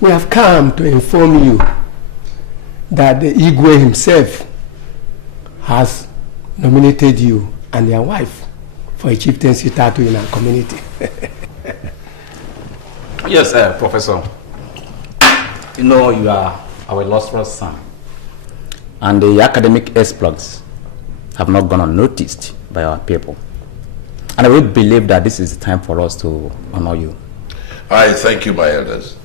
We have come to inform you that the Igwe himself has nominated you and your wife for a chieftaincy title in our community. Yes, Professor. You know, you are our illustrious son. And the academic exploits have not gone unnoticed by our people. And I would believe that this is the time for us to honor you. I thank you, my elders.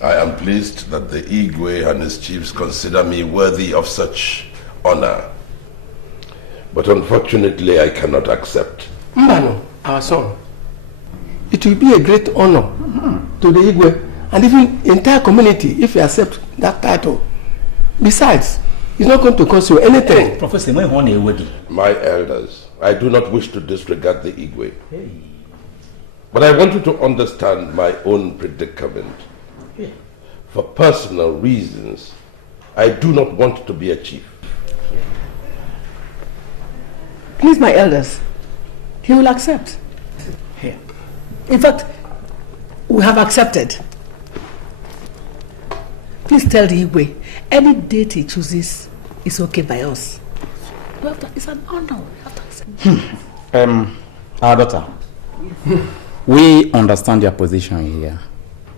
I am pleased that the Igwe and his chiefs consider me worthy of such honor. But unfortunately, I cannot accept. Mbano, our son, it will be a great honor to the Igwe and even entire community if you accept that title. Besides, it's not going to cost you anything. Hey, Professor, my elders, I do not wish to disregard the Igwe. Hey. But I want you to understand my own predicament. Yeah. For personal reasons, I do not want to be a chief. Please, my elders, he will accept. Here. In fact, we have accepted. Please tell the Igwe, any date he chooses is okay by us. It's an honor. We have to accept. Our daughter, we understand your position here,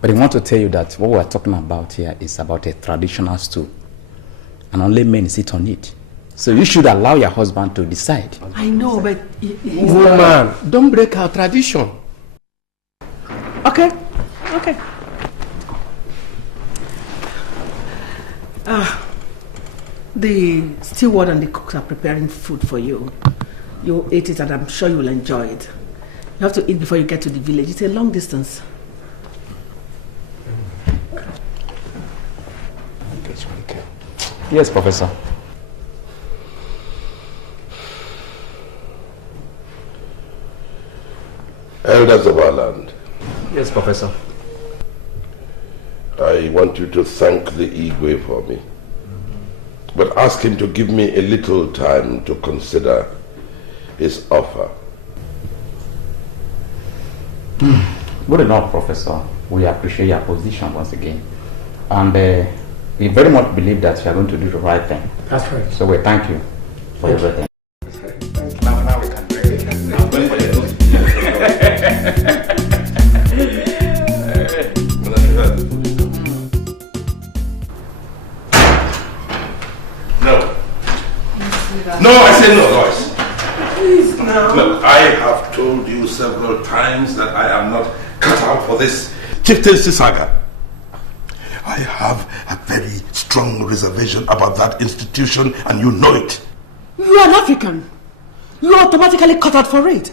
but I want to tell you that what we're talking about here is about a traditional stool, and only men sit on it. So you should allow your husband to decide. I know, but woman, don't break our tradition. Okay. The steward and the cooks are preparing food for you. You'll eat it and I'm sure you'll enjoy it. You have to eat before you get to the village. It's a long distance. Yes, Professor. Elders of our land. Yes, Professor. I want you to thank the Igwe for me. But ask him to give me a little time to consider his offer. Good enough, Professor. We appreciate your position once again. And we very much believe that you are going to do the right thing. That's right. So we thank you for everything. Now we can pray. No, I say no, Lois. Please, now. Look, I have told you several times that I am not cut out for this chieftaincy saga. I have a very strong reservation about that institution, and you know it. You are an African. You are automatically cut out for it.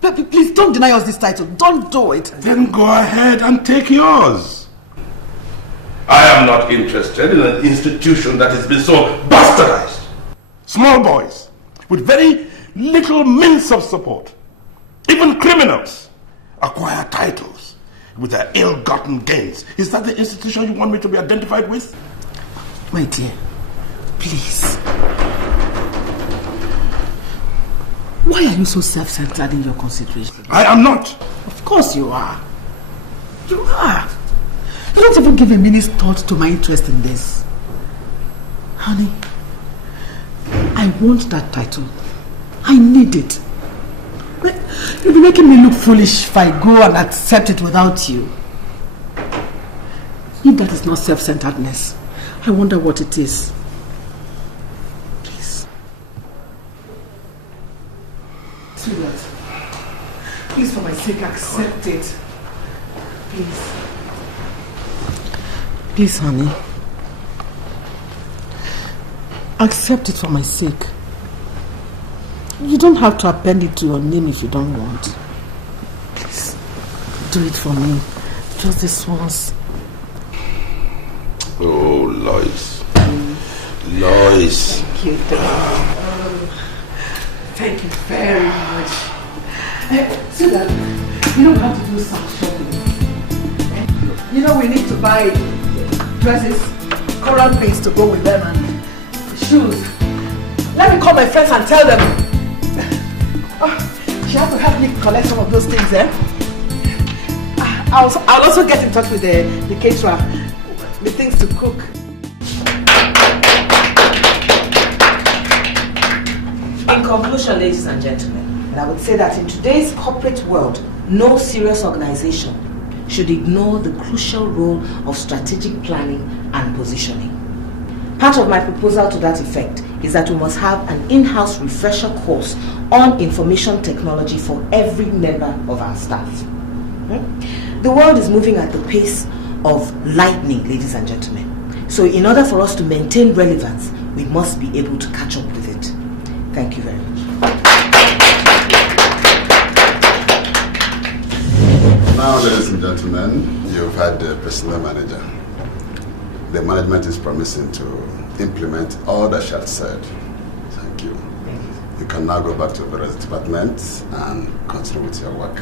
Please don't deny us this title. Don't do it. Then go ahead and take yours. I am not interested in an institution that has been so bastardized. Small boys with very little means of support, even criminals, acquire titles with their ill-gotten gains. Is that the institution you want me to be identified with? My dear, please. Why are you so self-centered in your consideration? I am not. Of course you are. You are. You don't even give a minute's thought to my interest in this. Honey, I want that title. I need it. You'll be making me look foolish if I go and accept it without you. If that is not self-centeredness, I wonder what it is. Please. Sweetheart, please, for my sake, accept it. Please. Please, honey. Accept it for my sake. You don't have to append it to your name if you don't want. Please, do it for me. Just this once. Oh, Lois. Lois. Thank you, darling. Thank you very much. So that you don't have to do some shopping. You know we need to buy dresses, coral beads to go with them, and shoes. Let me call my friends and tell them. She has to help me collect some of those things, eh? I'll also get in touch with the caterer, the things to cook. In conclusion, ladies and gentlemen, I would say that in today's corporate world, no serious organization should ignore the crucial role of strategic planning and positioning. Part of my proposal to that effect is that we must have an in-house refresher course on information technology for every member of our staff. The world is moving at the pace of lightning, ladies and gentlemen. So in order for us to maintain relevance, we must be able to catch up with it. Thank you very much. Now, ladies and gentlemen, you've had the personnel manager. The management is promising to implement all that she has said. Thank you. You can now go back to the various departments and continue with your work.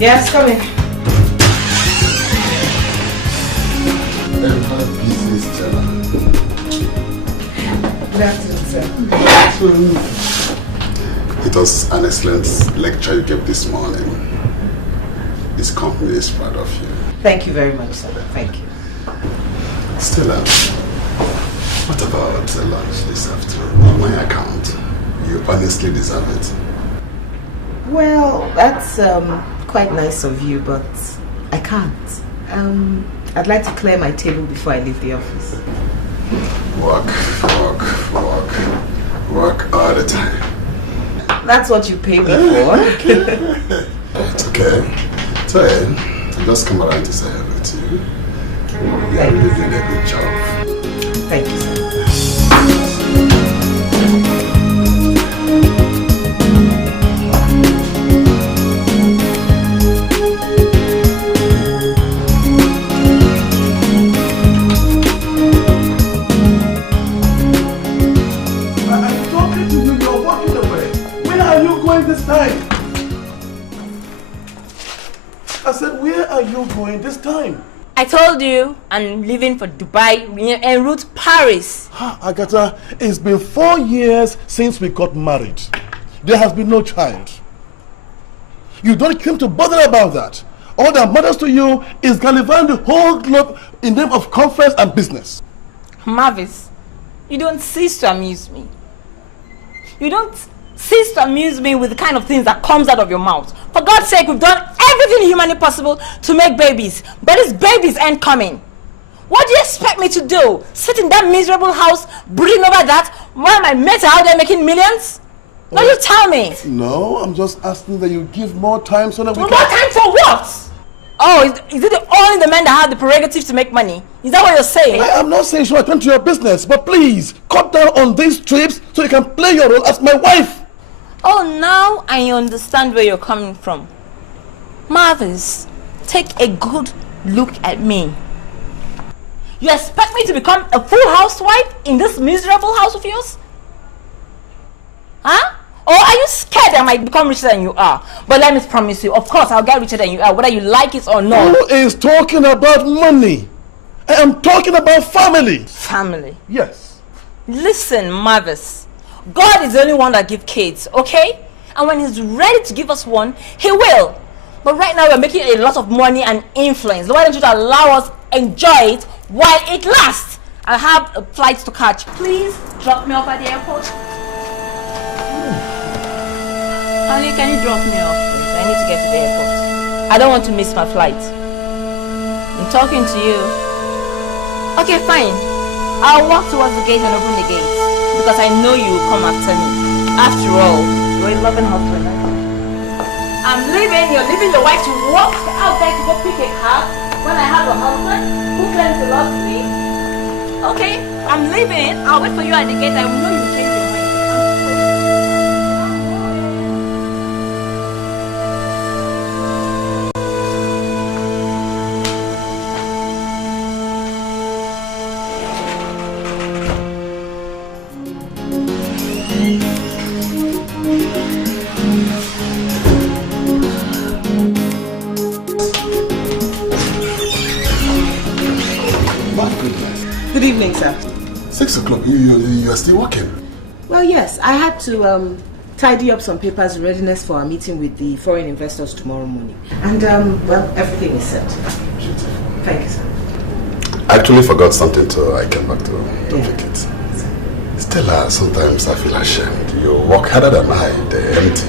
Yes, come in. Busy, Stella. Good afternoon, sir. It was an excellent lecture you gave this morning. This company is proud of you. Thank you very much, sir. Thank you. Stella, what about the lunch this afternoon? On my account, you honestly deserve it. Well, that's quite nice of you, but I can't. I'd like to clear my table before I leave the office. Work all the time. That's what you pay me for. It's okay. So, I just come around to say hello to you. You are really doing a good job. Thank you, sir. This time. I said, where are you going this time? I told you I'm leaving for Dubai en route Paris. Agatha, it's been 4 years since we got married. There has been no child. You don't come to bother about that. All that matters to you is gallivanting the whole globe in name of conference and business. Marvis, you don't cease to amuse me. You don't cease to amuse me with the kind of things that comes out of your mouth. For God's sake, we've done everything humanly possible to make babies, but these babies ain't coming. What do you expect me to do? Sit in that miserable house, brooding over that, while my mates are out there making millions? No, you tell me. No, I'm just asking that you give more time so that we More time for what? Oh, is it only the men that have the prerogative to make money? Is that what you're saying? I am not saying should attend to your business, but please, cut down on these trips so you can play your role as my wife. Oh, now I understand where you're coming from. Marvis, take a good look at me. You expect me to become a full housewife in this miserable house of yours? Huh? Or are you scared I might become richer than you are? But let me promise you, of course I'll get richer than you are, whether you like it or not. Who is talking about money? I am talking about family. Family? Yes. Listen, Marvis. God is the only one that gives kids, okay? And when he's ready to give us one, he will. But right now we're making a lot of money and influence. Why don't you allow us enjoy it while it lasts? I have a flight to catch. Please drop me off at the airport. Honey, can you drop me off, please? I need to get to the airport. I don't want to miss my flight. I'm talking to you. Okay, fine. I'll walk towards the gate and open the gate. Because I know you will come after me. After all, you're a loving husband. I'm leaving, you're leaving your wife to walk out there to go pick a car when I have a husband who claims to love me. Okay, I'm leaving. I'll wait for you at the gate. I will know you will change your mind. Good evening, sir. 6 o'clock, you are still working? Well, yes, I had to tidy up some papers in readiness for our meeting with the foreign investors tomorrow morning. And, well, everything is set. Beautiful. Thank you, sir. I actually forgot something, so I came back to pick it. Stella, sometimes I feel ashamed. You work harder than I, they're empty.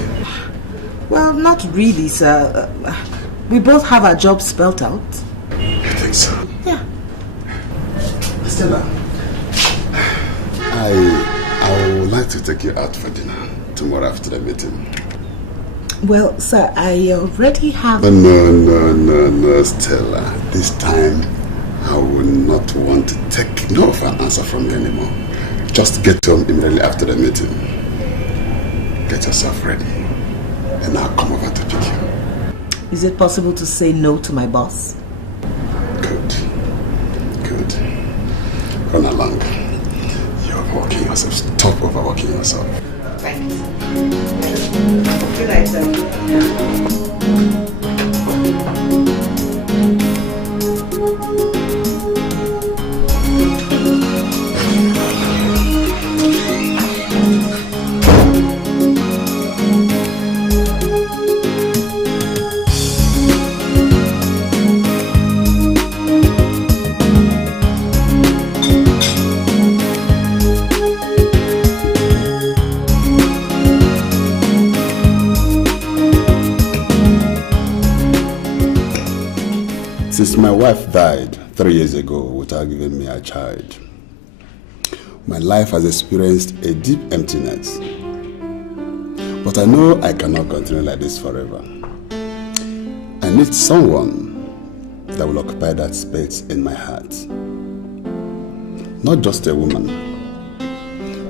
Well, not really, sir. We both have our jobs spelt out. You think so? Yeah. Stella, I would like to take you out for dinner tomorrow after the meeting. Well, sir, I already have... No, Stella. This time, I will not want to take no for an answer from you anymore. Just get home immediately after the meeting. Get yourself ready, and I'll come over to pick you. Is it possible to say no to my boss? Good. Run along. You're overworking yourself. Stop overworking yourself. Thank you. Good night, sir. Since my wife died 3 years ago without giving me a child, my life has experienced a deep emptiness. But I know I cannot continue like this forever. I need someone that will occupy that space in my heart. Not just a woman,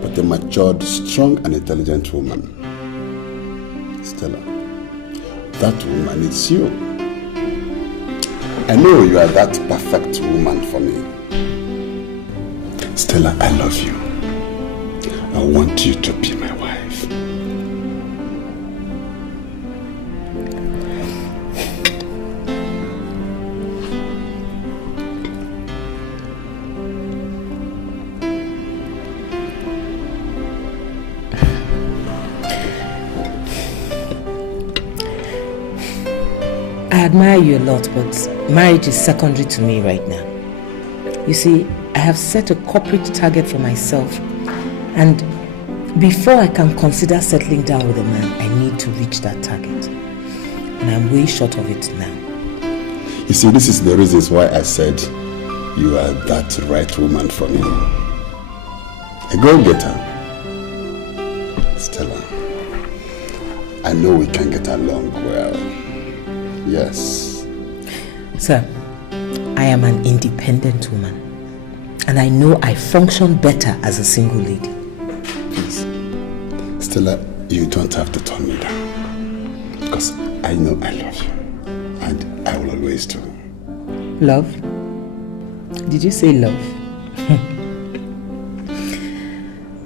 but a matured, strong and intelligent woman. Stella, that woman is you. I know you are that perfect woman for me. Stella, I love you. I want you to be my wife. I admire you a lot, but marriage is secondary to me right now. You see, I have set a corporate target for myself, and before I can consider settling down with a man, I need to reach that target. And I'm way short of it now. You see, this is the reasons why I said you are that right woman for me. A go-getter. Stella, I know we can get along well. Yes. Sir, I am an independent woman, and I know I function better as a single lady. Please. Stella, you don't have to turn me down, because I know I love you, and I will always do. Love? Did you say love?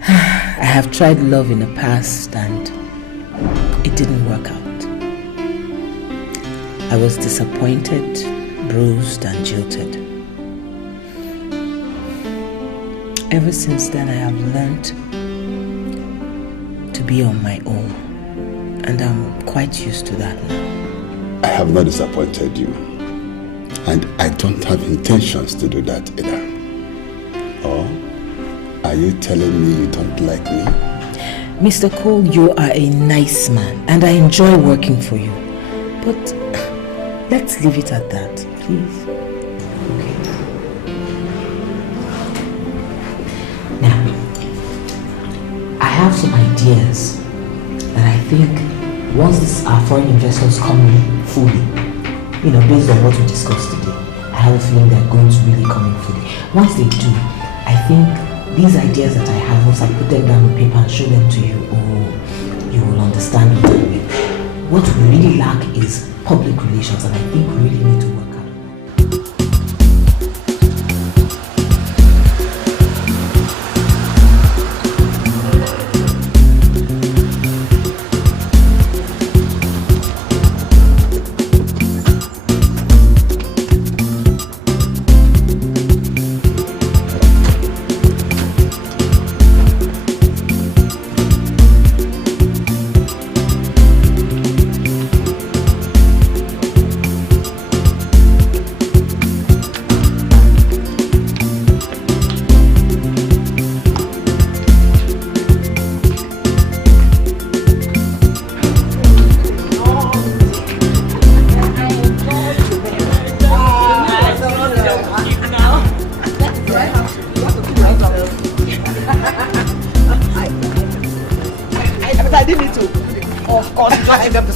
I have tried love in the past, and it didn't work out. I was disappointed, bruised and jilted. Ever since then, I have learned to be on my own, and I'm quite used to that now. I have not disappointed you, and I don't have intentions to do that either. Or are you telling me you don't like me? Mr. Cole, you are a nice man, and I enjoy working for you. But let's leave it at that, please. Okay. Now, I have some ideas that I think once our foreign investors come in fully, based on what we discussed today, I have a feeling they're going to really come in fully. Once they do, I think these ideas that I have, once I put them down on paper and show them to you, you will understand what I mean. What we really lack is public relations, and I think we really need to work out.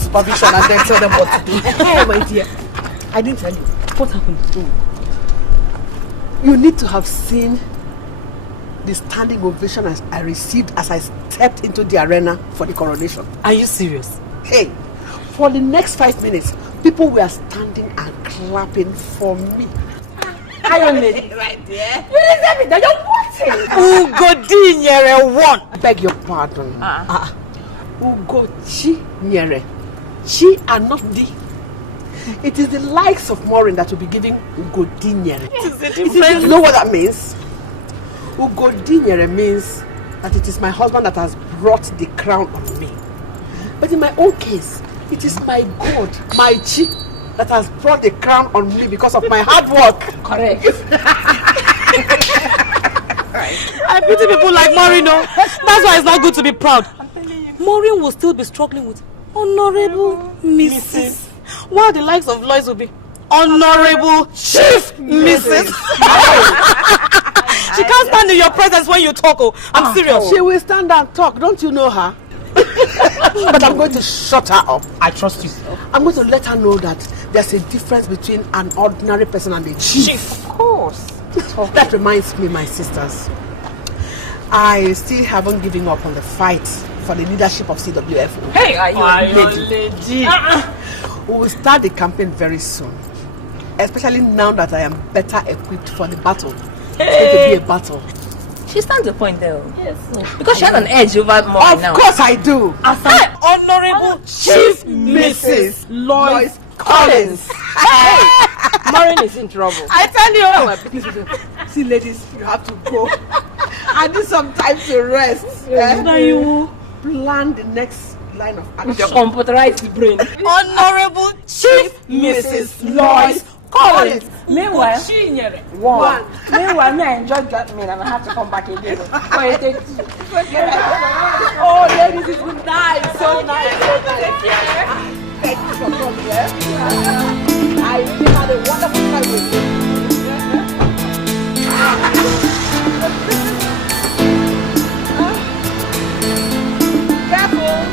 Supervision and then tell them what to do. Hey, my dear, I didn't tell you. What happened? You need to have seen the standing ovation as I received as I stepped into the arena for the coronation. Are you serious? Hey, for the next 5 minutes, people were standing and clapping for me. Iron Lady. Right there. You deserve it. You're wanting. Ugodinyere won. I beg your pardon. Ugochi Nyere. She and not thee. It is the likes of Maureen that will be giving Ugodinyere. You know what that means? Ugodinyere means that it is my husband that has brought the crown on me. But in my own case, it is my God, my Chi, that has brought the crown on me because of my hard work. Correct. I pity people like Maureen. No? That's why it's not good to be proud. Maureen will still be struggling with Honorable Mrs. While the likes of Lois will be Honorable Chief Mrs. She can't stand in your presence when you talk. Oh, I'm serious. She will stand and talk. Don't you know her? But I'm going to shut her up. I trust you. I'm going to let her know that there's a difference between an ordinary person and a chief. Of course. That reminds me, my sisters. I still haven't given up on the fight for the leadership of CWF. Hey, are you lady? We will start the campaign very soon. Especially now that I am better equipped for the battle. It's going to be a battle. She stands a point there. Yes. Because she has an edge over more now. Of course I do. As an Honorable Chief Mrs. Lois Collins. Maureen is in trouble. I tell you. See, ladies, you have to go. I need some time to rest. You plan the next line of action. Your computerized brain. Honorable Chief Mrs. Lois Collins. Meanwhile, one. Meanwhile, me I enjoyed that meal and I have to come back again. Oh, ladies, it's been nice. So nice. Thank you for coming. I really had a wonderful time with you. Careful.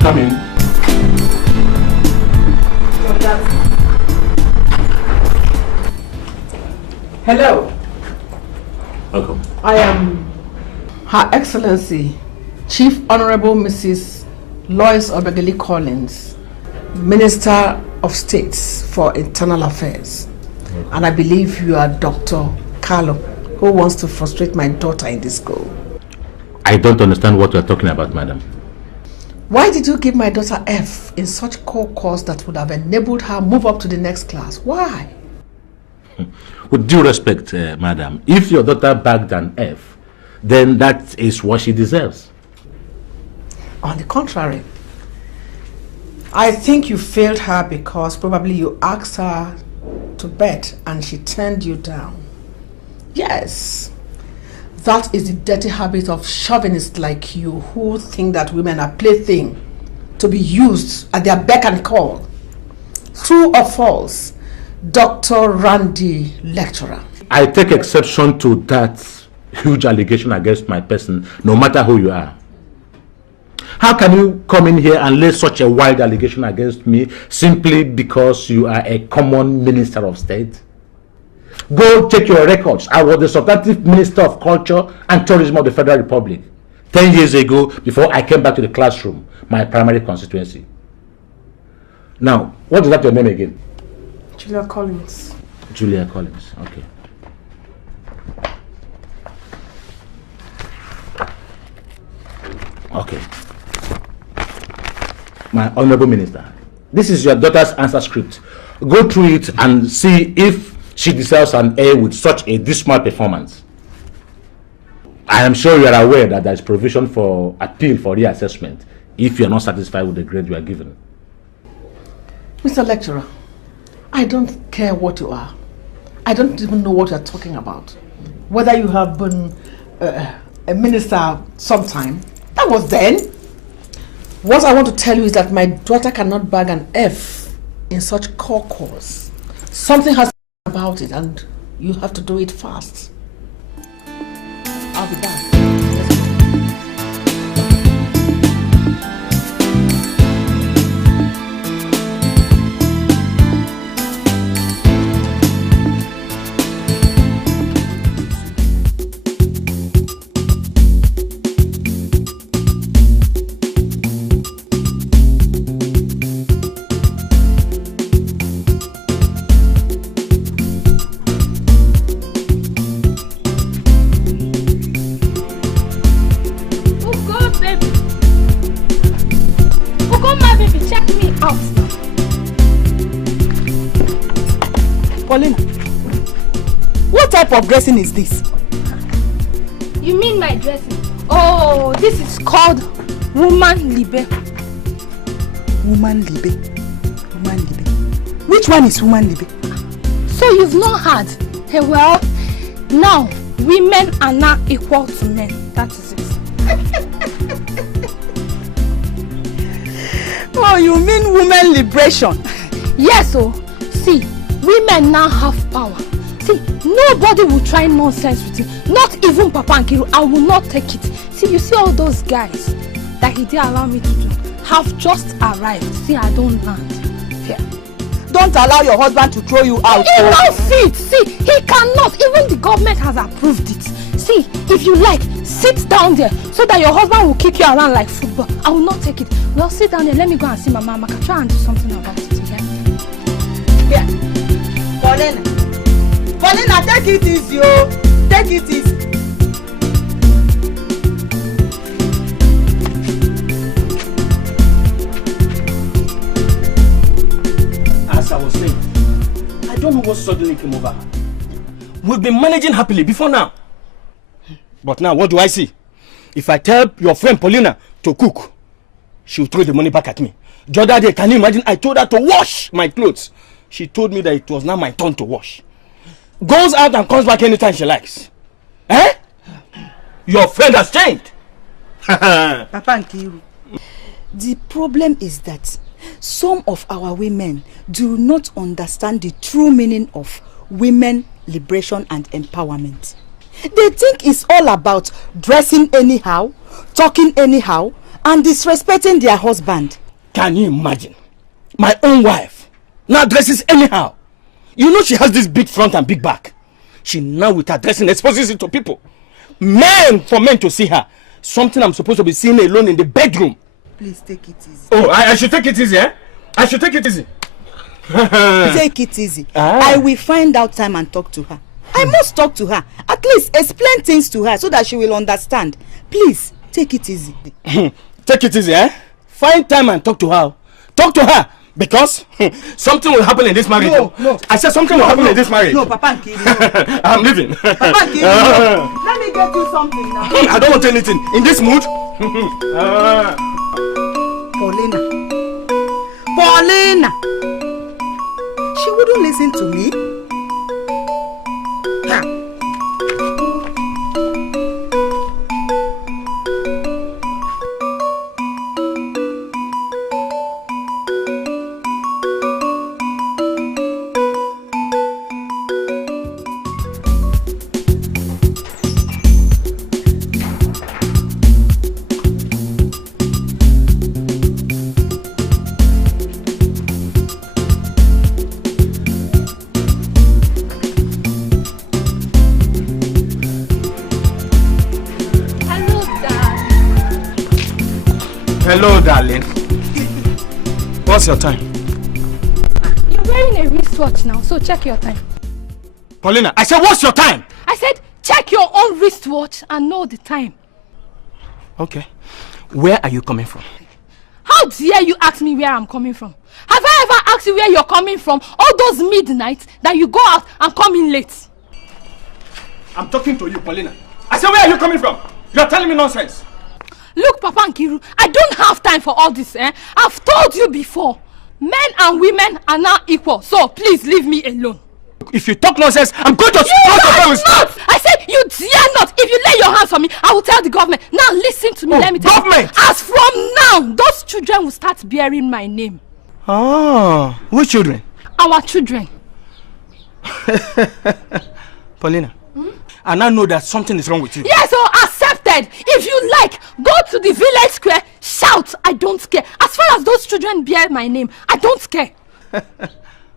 Come in. Hello. Welcome. I am Her Excellency, Chief Honorable Mrs. Lois Obegeli Collins, Minister of States for Internal Affairs. And I believe you are Dr. Carlo, who wants to frustrate my daughter in this school. I don't understand what you are talking about, madam. Why did you give my daughter F in such core course that would have enabled her move up to the next class? Why? With due respect, madam, if your daughter bagged an F, then that is what she deserves. On the contrary, I think you failed her because probably you asked her to bet and she turned you down. Yes. That is the dirty habit of chauvinists like you who think that women are plaything to be used at their beck and call. True or false, Dr. Randy, lecturer? I take exception to that huge allegation against my person, no matter who you are. How can you come in here and lay such a wild allegation against me simply because you are a common minister of state? Go check your records. I was the substantive Minister of Culture and Tourism of the Federal Republic 10 years ago before I came back to the classroom, my primary constituency. Now, what is that your name again? Julia Collins. Julia Collins, okay. Okay. My Honorable Minister, this is your daughter's answer script. Go through it and see if she deserves an A with such a dismal performance. I am sure you are aware that there is provision for appeal for reassessment if you are not satisfied with the grade you are given. Mr. Lecturer, I don't care what you are. I don't even know what you are talking about. Whether you have been a minister sometime, that was then. What I want to tell you is that my daughter cannot bag an F in such core course. Something has about it and you have to do it fast. I'll be back. type of dressing is this? You mean my dressing? Oh, this is called woman libe. Woman libe. Woman libe. Which one is woman libe? So you've not heard? Hey, well, now women are not equal to men. That is it. Oh, you mean women liberation? Yes, oh. See, women now have power. See, nobody will try nonsense with you. Not even Papa Nkiru. I will not take it. See, you see all those guys that he did allow me to do have just arrived. See, I don't land. Here. Don't allow your husband to throw you out. He won't fit. See, he cannot. Even the government has approved it. See, if you like, sit down there so that your husband will kick you around like football. I will not take it. Well, sit down there. Let me go and see my mama. I can try and do something about it. Here. Paulina. Paulina, take it easy, oh. Take it easy. As I was saying, I don't know what suddenly came over her. We've been managing happily before now. But now, what do I see? If I tell your friend Paulina to cook, she'll throw the money back at me. The other day, can you imagine? I told her to wash my clothes. She told me that it was now my turn to wash. Goes out and comes back anytime she likes. Eh? Your friend has changed. Papa Nkiru, the problem is that some of our women do not understand the true meaning of women liberation and empowerment. They think it's all about dressing anyhow, talking anyhow, and disrespecting their husband. Can you imagine? My own wife now dresses anyhow. You know she has this big front and big back. She now with her dressing exposes it to people. For men to see her. Something I'm supposed to be seeing alone in the bedroom. Please take it easy. Oh, I should take it easy, eh? I should take it easy. Take it easy. I will find out time and talk to her. I must talk to her. At least explain things to her so that she will understand. Please, take it easy. Take it easy, eh? Find time and talk to her. Talk to her. Because something will happen in this marriage. No. I said something will happen in this marriage. No, Papa Nkiru. No. I'm leaving. Papa Nkiru, no. Let me get you something now. I don't want anything. In this mood. Paulina. She wouldn't listen to me. Hello, darling. What's your time? You're wearing a wristwatch now, so check your time. Paulina, I said, what's your time? I said, check your own wristwatch and know the time. Okay. Where are you coming from? How dare you ask me where I'm coming from? Have I ever asked you where you're coming from? All those midnights that you go out and come in late. I'm talking to you, Paulina. I said, where are you coming from? You're telling me nonsense. Look, Papa Nkiru, I don't have time for all this, eh? I've told you before. Men and women are now equal, so please leave me alone. If you talk nonsense, I'm going to You dare not! I said you dare not! If you lay your hands on me, I will tell the government. Now listen to me, let me tell government? you. As from now, those children will start bearing my name. Ah, which children? Our children. Paulina, I now know that something is wrong with you. Yes, so accepted. If you like, go to the village square, shout, I don't care. As far as those children bear my name, I don't care.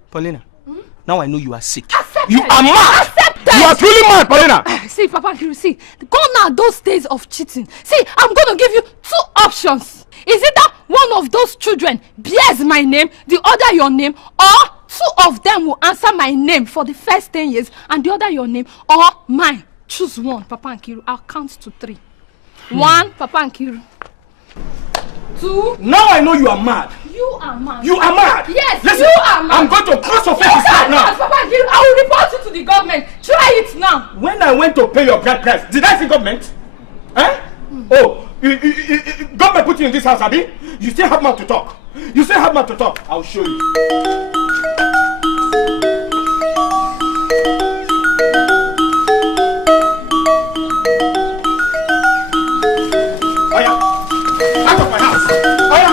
Paulina, now I know you are sick. Accepted. You are mad. Accepted. You are truly mad, Paulina. See, Papa, you see, gone are those days of cheating. See, I'm going to give you two options. Is it that one of those children bears my name, the other your name, or two of them will answer my name for the first 10 years and the other your name or mine? Choose one, Papa Nkiru. I'll count to 3. 1, Papa Nkiru. 2. Now I know you are mad. You are mad. You are mad? Yes, listen, you are mad. I'm going to cross your face right now. Papa, I will report you to the government. Try it now. When I went to pay your bride price, did I see government? Eh? Oh, government put you in this house, Abi? You still have mouth to talk. You still have mouth to talk. I'll show you. Oya, out of my house. Oya.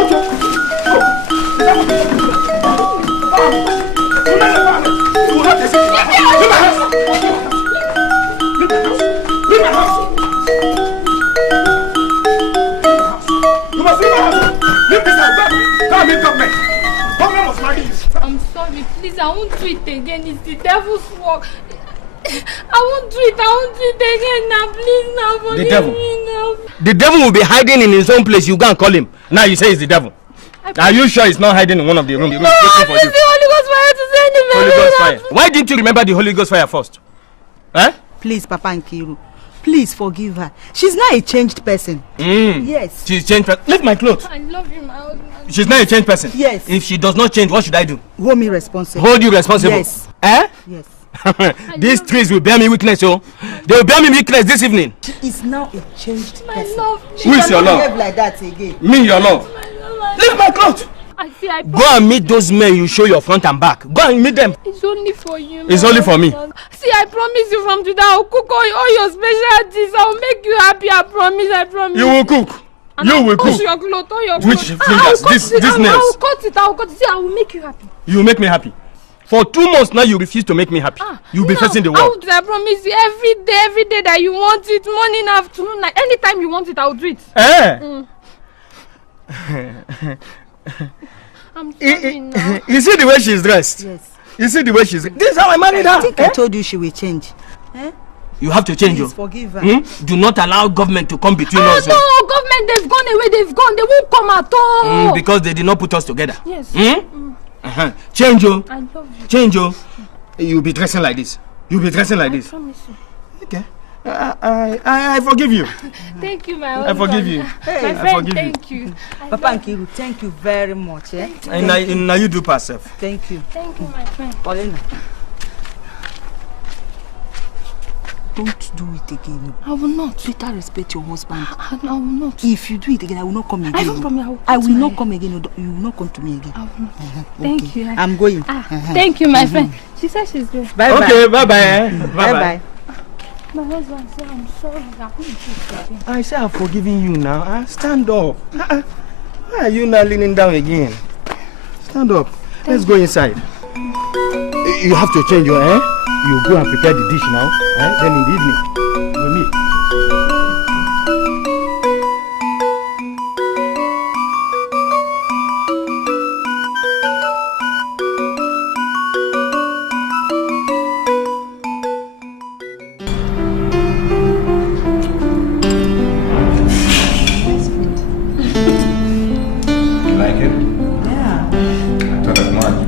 Okay. Go. You will not take it. Leave my house. Leave my house. Leave my house. You must leave my house. Leave this house. Go and meet government. Government must marry you. I'm sorry, please. I won't do it again. It's the devil's work. I won't do it. I won't do it again now. Please, now. The devil. Me now. The devil will be hiding in his own place. You go and call him. Now you say it's the devil. Are you sure he's not hiding in one of the rooms? No, I need the Holy Ghost fire to send him. Holy Ghost fire. Why didn't you remember the Holy Ghost fire first? Eh? Please, Papa Nkiru, please forgive her. She's not a changed person. Yes. She's changed. Leave my clothes. I love you, my husband. She's not a changed person. Yes. If she does not change, what should I do? Hold me responsible. Hold you responsible. Yes. Eh? Yes. These trees will bear me witness, oh. They will bear me witness this evening. She is now a changed My person. love. She Who is your cannot love? behave like that again. Me, your love. My love. Leave my clothes. I see. I Go and meet those men you show your front and back. Go and meet them. It's only for you. It's only for me. See, I promise you from today, I'll cook all your specialties. I'll make you happy. I promise. I promise. You will cook. And You I'll will wash cook. your clothes, all your Which clothes. fingers? This nails. I'll cut it. I'll cut it. See, I will make you happy. You will make me happy. For 2 months now, you refuse to make me happy. You'll be facing the wall. I promise you, every day that you want it, morning, afternoon, night, anytime you want it, I'll do it. Eh? I'm sorry now. You see the way she's dressed? Yes. You see the way she's dressed? This is how I married her. I think I told you she will change. Eh? You have to change. Please forgive her. Do not allow government to come between us. No, government, they've gone away. They've gone. They won't come at all. Because they did not put us together. Yes. Change, oh. I love you. Change, oh. You'll be dressing like this. You'll be dressing like this. I promise you. Okay. I forgive you. Thank you, my husband. I forgive you. My I friend, forgive thank you. Papa Nkiru, thank you very much. Eh? And now you do pass self. Thank you. Thank you, my friend. Paulina. Don't do it again. I will not. Better respect your husband. I will not. If you do it again, I will not come again. I don't promise. I will not come again. You will not come to me again. I will not. Thank you. I'm going. Thank you, my friend. She said she's good. Bye bye. Okay, bye bye. Bye bye. My husband said I'm sorry. I won't do it again. I say I've forgiven you now. Stand up. Why are you now leaning down again? Stand up. Let's go inside. You have to change your hair. You go and prepare the dish now. Then in the evening, we meet. You like it? Yeah. I thought as much.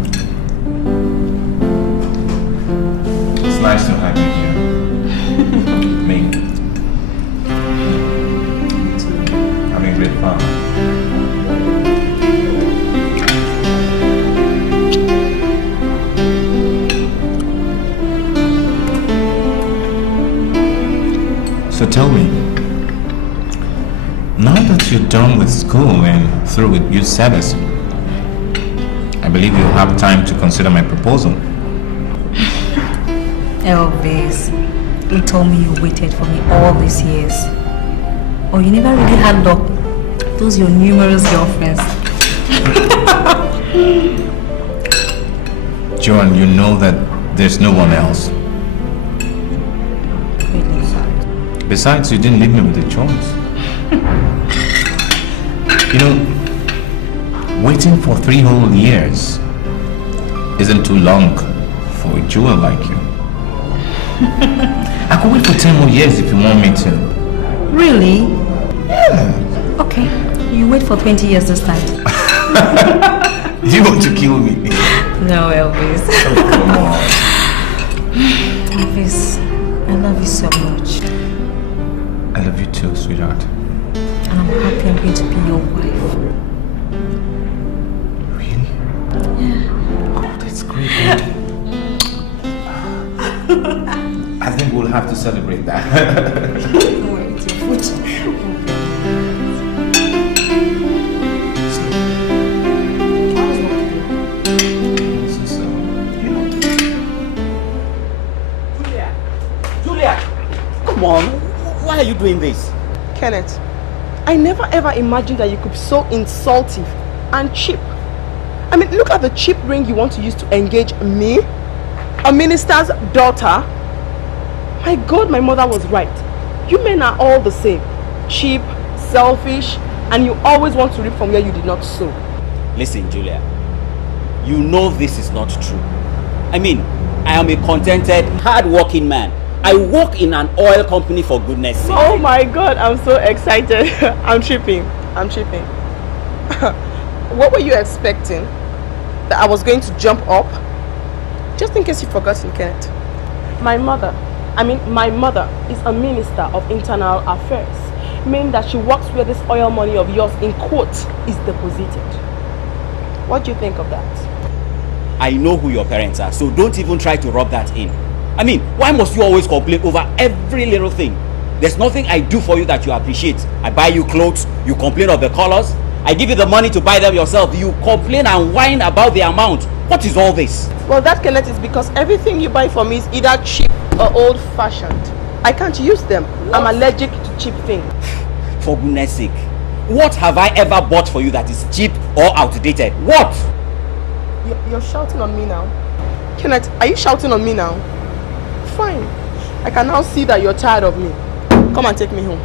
It's nice to have you here. Me. Having great fun. So tell me, now that you're done with school and through with youth service, I believe you'll have time to consider my proposal. Elvis, you told me you waited for me all these years. Oh, you never really had luck. Those your numerous girlfriends. Joan, you know that there's no one else. Really? Besides, you didn't leave me with a choice. You know, waiting for 3 whole years isn't too long for a jewel like you. I could wait for 10 more years if you want me to. Really? Yeah. Okay, you wait for 20 years this time. You want to kill me? No, Elvis. Oh, come on. Elvis, I love you so much. I love you too, sweetheart. I and I'm happy I'm going to be your wife. Really? Yeah. Oh, that's great. I think we'll have to celebrate that. Don't worry, it's your food. Come on, why are you doing this? Kenneth, I never ever imagined that you could be so insultive and cheap. I mean, look at the cheap ring you want to use to engage me, a minister's daughter. My God, my mother was right. You men are all the same. Cheap, selfish, and you always want to reap from where you did not sow. Listen, Julia, you know this is not true. I mean, I am a contented, hard-working man. I work in an oil company, for goodness sake. Oh my God, I'm so excited. I'm tripping. What were you expecting? That I was going to jump up? Just in case you've forgotten, Kenneth. My mother is a minister of internal affairs, meaning that she works where this oil money of yours, in quotes, is deposited. What do you think of that? I know who your parents are, so don't even try to rub that in. I mean, why must you always complain over every little thing? There's nothing I do for you that you appreciate. I buy you clothes, you complain of the colors. I give you the money to buy them yourself. You complain and whine about the amount. What is all this? Well, that, Kenneth, is because everything you buy for me is either cheap or old-fashioned. I can't use them. What? I'm allergic to cheap things. For goodness sake, what have I ever bought for you that is cheap or outdated? What? You're shouting on me now. Kenneth, are you shouting on me now? Fine. I can now see that you're tired of me. Come and take me home.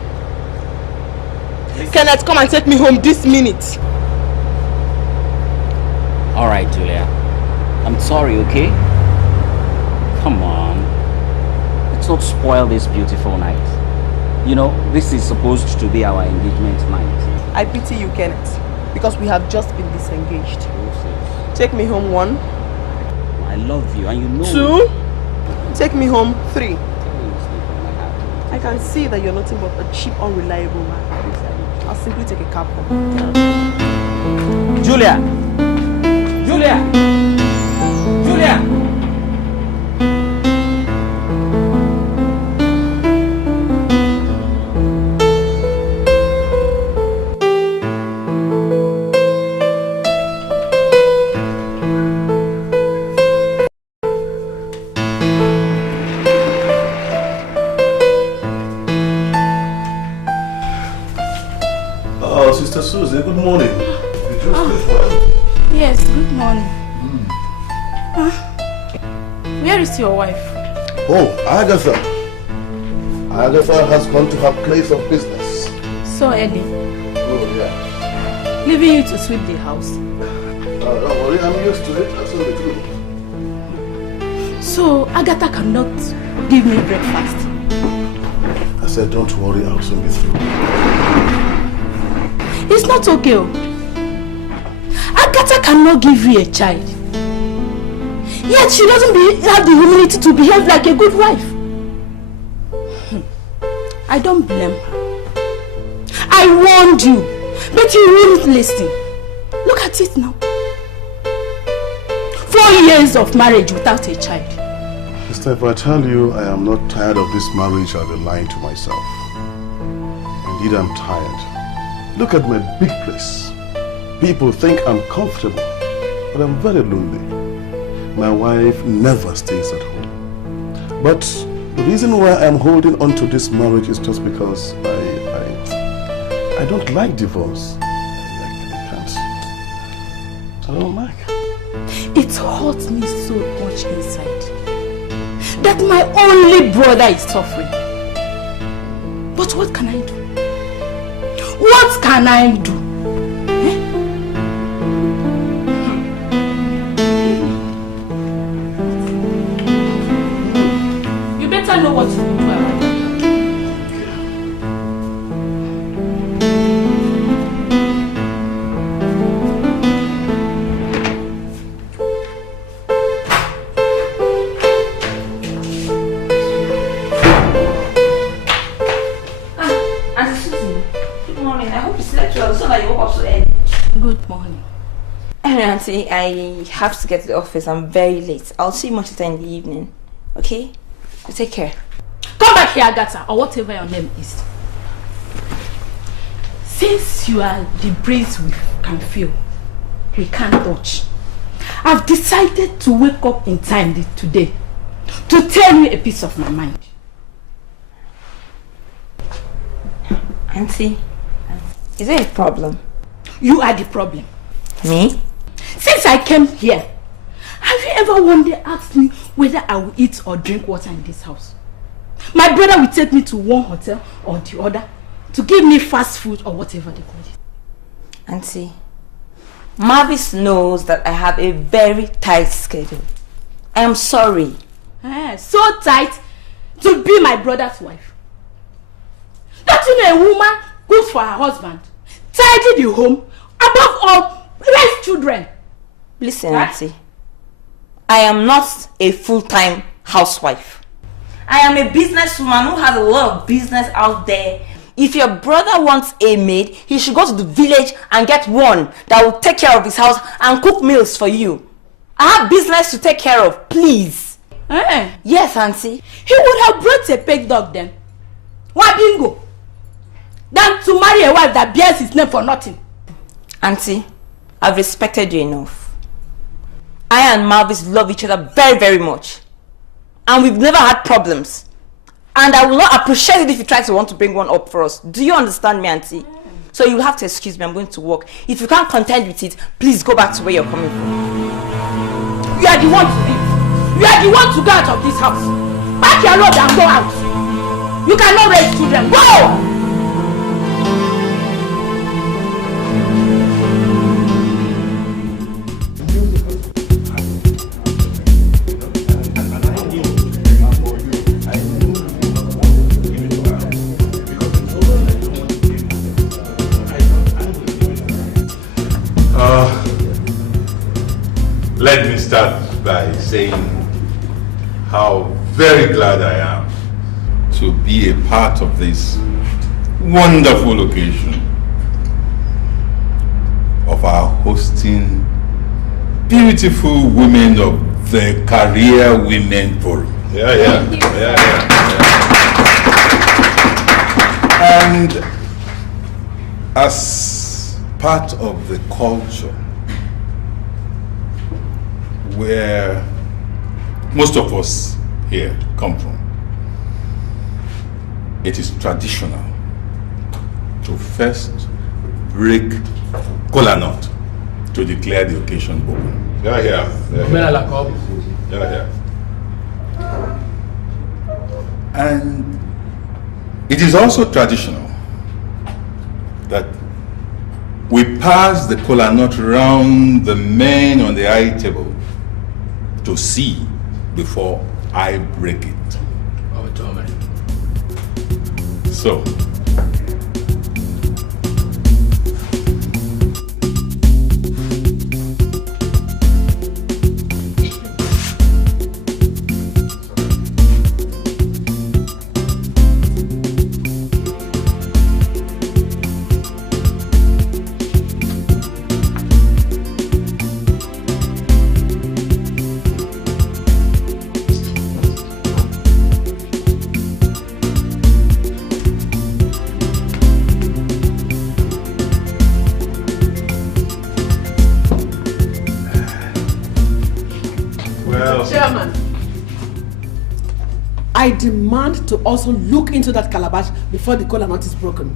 Listen. Kenneth, come and take me home this minute. Alright, Julia. I'm sorry, okay? Come on. Let's not spoil this beautiful night. You know, this is supposed to be our engagement night. I pity you, Kenneth, because we have just been disengaged. Take me home, 1. I love you, and you know 2. Take me home, 3. I can see that you're nothing but a cheap, unreliable man. I'll simply take a cab home. Julia! Julia! Julia! Sister Susie, good morning. Did you sleep well? Yes, good morning. Where is your wife? Oh, Agatha. Agatha has gone to her place of business. So early. Oh, yeah. Leaving you to sweep the house. Don't worry, I'm used to it. That's all the truth. So Agatha cannot give me breakfast. I said, don't worry, I'll soon be through. It's not okay. Agatha cannot give you a child. Yet she doesn't have the humility to behave like a good wife. I don't blame her. I warned you, but you wouldn't listen. Look at it now. 4 years of marriage without a child. Sister, if I tell you I am not tired of this marriage, I'll be lying to myself. Indeed, I'm tired. Look at my big place. People think I'm comfortable, but I'm very lonely. My wife never stays at home. But the reason why I'm holding on to this marriage is just because I don't like divorce. I can't. I don't like. It hurts me so much inside that my only brother is suffering. But what can I do? What can I do? You better know what to do about it. Good morning. Auntie, I have to get to the office. I'm very late. I'll see you much later in the evening. Okay? You take care. Come back here, Agatha, or whatever your name is. Since you are the breeze we can feel, we can't touch, I've decided to wake up in time today to tell you a piece of my mind. Auntie, is there a problem? You are the problem. Me? Since I came here, have you ever one day asked me whether I will eat or drink water in this house? My brother will take me to one hotel or the other to give me fast food or whatever they call it. Auntie, Marvis knows that I have a very tight schedule. I am sorry. So tight to be my brother's wife. Don't you know a woman cooks for her husband, tidy the home, above all, raise children? Listen, Auntie, I am not a full-time housewife. I am a businesswoman who has a lot of business out there. If your brother wants a maid, he should go to the village and get one that will take care of his house and cook meals for you. I have business to take care of, please. Yes, Auntie. He would have brought a pet dog then. Why bingo? Than to marry a wife that bears his name for nothing. Auntie, I've respected you enough. I and Marvis love each other very, very much. And we've never had problems. And I will not appreciate it if you try to want to bring one up for us. Do you understand me, Auntie? So you'll have to excuse me, I'm going to work. If you can't contend with it, please go back to where you're coming from. You are the one to leave. You are the one to go out of this house. Pack your load and go out. You cannot raise children. Go! Let me start by saying how very glad I am to be a part of this wonderful occasion of our hosting beautiful women of the Career Women Forum. Yeah. And as part of the culture where most of us here come from, it is traditional to first break kola nut to declare the occasion open. Yeah. And it is also traditional that we pass the kola nut round the men on the high table to see before I break it. So, I demand to also look into that calabash before the kola nut is broken.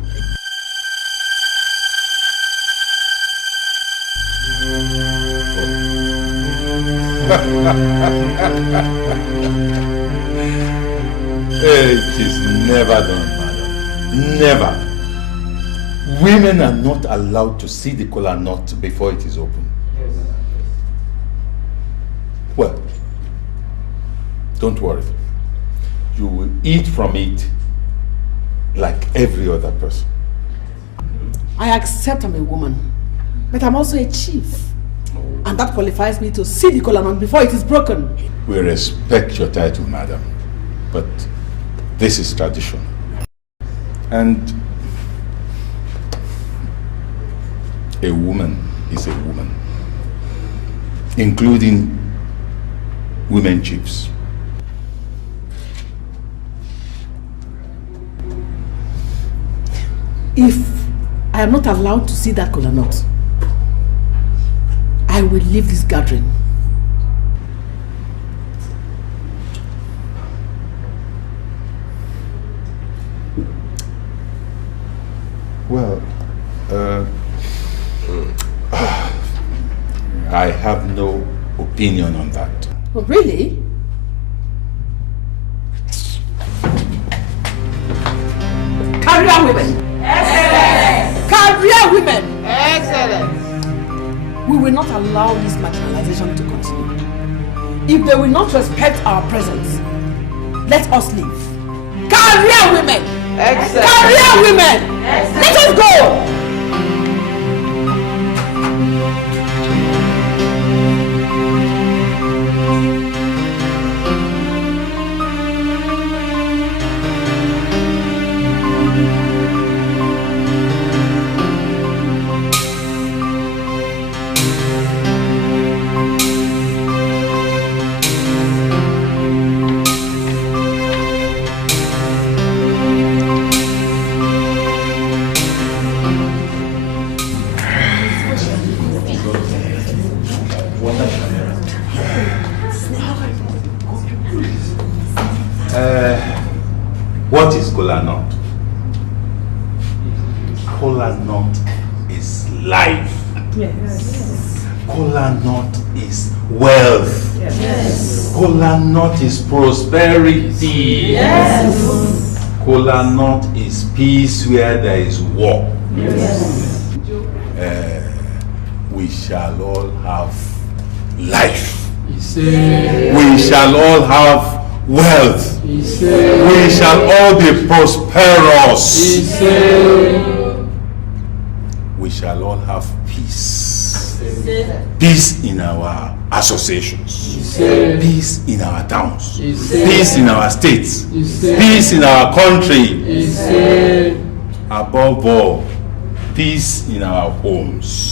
It is never done, madam. Never. Women are not allowed to see the kola nut before it is open. Well, don't worry. You will eat from it like every other person. I accept I'm a woman, but I'm also a chief. And that qualifies me to see the kola nut before it is broken. We respect your title, madam, but this is tradition. And a woman is a woman, including women chiefs. If I am not allowed to see that kola nut, I will leave this gathering. Well, I have no opinion on that. Oh, really? Career women! Excellent! Career women! Excellent! We will not allow this marginalization to continue. If they will not respect our presence, let us leave. Career women! Excellent! Career women! Excellent. Let us go! What is kola nut? Kola nut is life. Yes. Kola nut is wealth. Yes. Kola nut is prosperity. Yes. Kola nut is peace where there is war. Yes. We shall all have life. Say. We shall all have wealth. We shall all be prosperous. We shall all have peace. Peace in our associations. Peace in our towns. Peace in our states. Peace in our country. Above all, peace in our homes.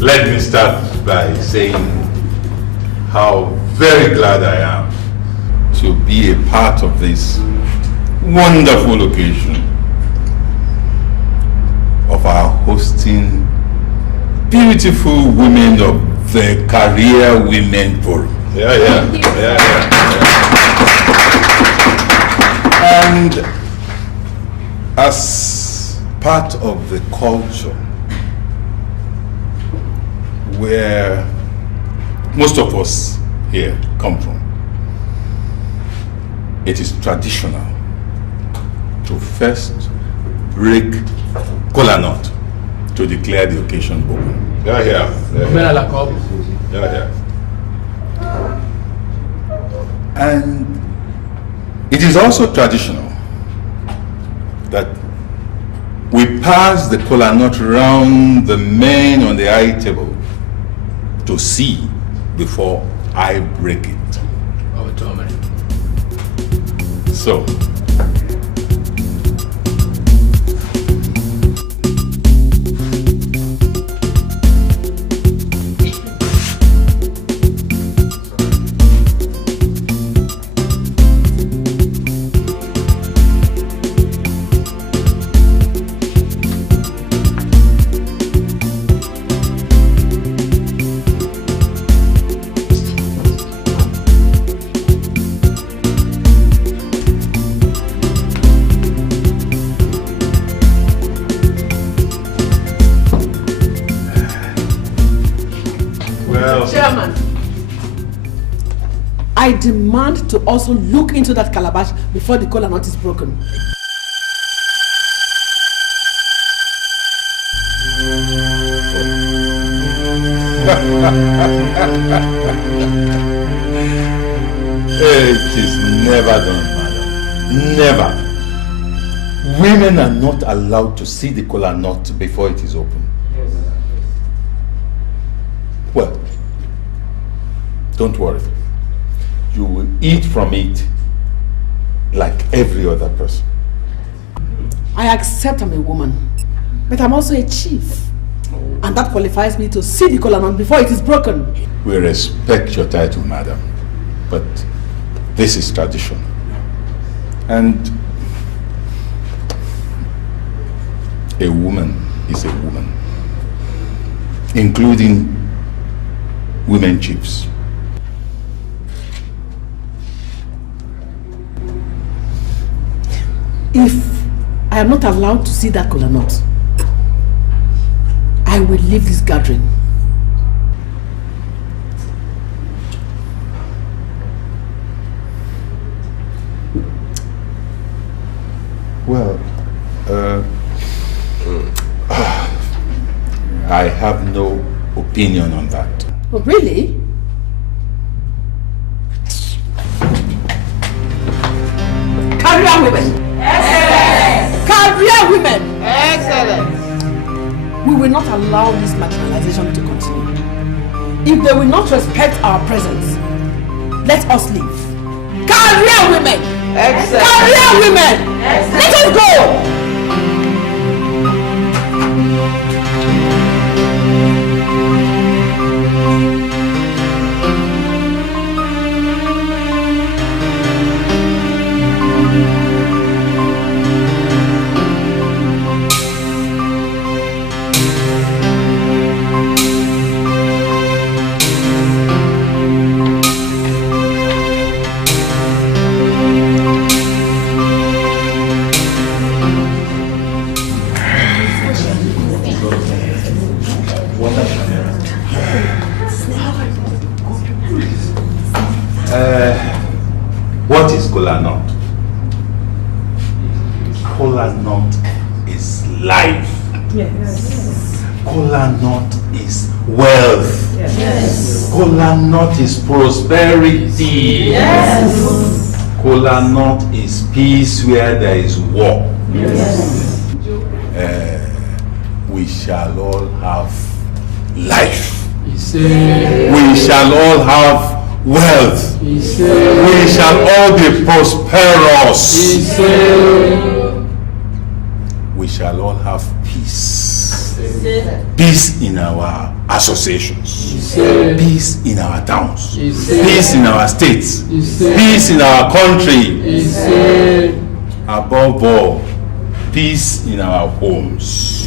Let me start by saying how very glad I am to be a part of this wonderful occasion of our hosting beautiful women of the Career Women Forum. Yeah. And as part of the culture where most of us here come from, it is traditional to first break kola nut to declare the occasion open. Yeah. And it is also traditional that we pass the kola nut round the men on the high table to see before I break it. Oh, Tommy. So, Chairman, I demand to also look into that calabash before the kola nut is broken. it is never done, madam. Never. Women are not allowed to see the kola nut before it is open. Well, don't worry. You will eat from it like every other person. I accept I'm a woman, but I'm also a chief. And that qualifies me to see the kola nut before it is broken. We respect your title, madam, but this is tradition. And a woman is a woman, including women chiefs. If I am not allowed to see that kola nut, I will leave this gathering. Well, I have no opinion on that. Oh, really? Career women! Excellent! Career women! Excellent! We will not allow this marginalization to continue. If they will not respect our presence, let us leave. Career women! Career women! Let us go! What is kola nut? Kola nut is life. Yes. Kola nut is wealth. Yes. Kola nut is prosperity. Yes. Kola nut is peace where there is war. Yes. We shall all have life. Say. We shall all have wealth. We shall all be prosperous. We shall all have peace. Peace in our associations. Peace in our towns. Peace in our states. Peace in our country. Above all, peace in our homes.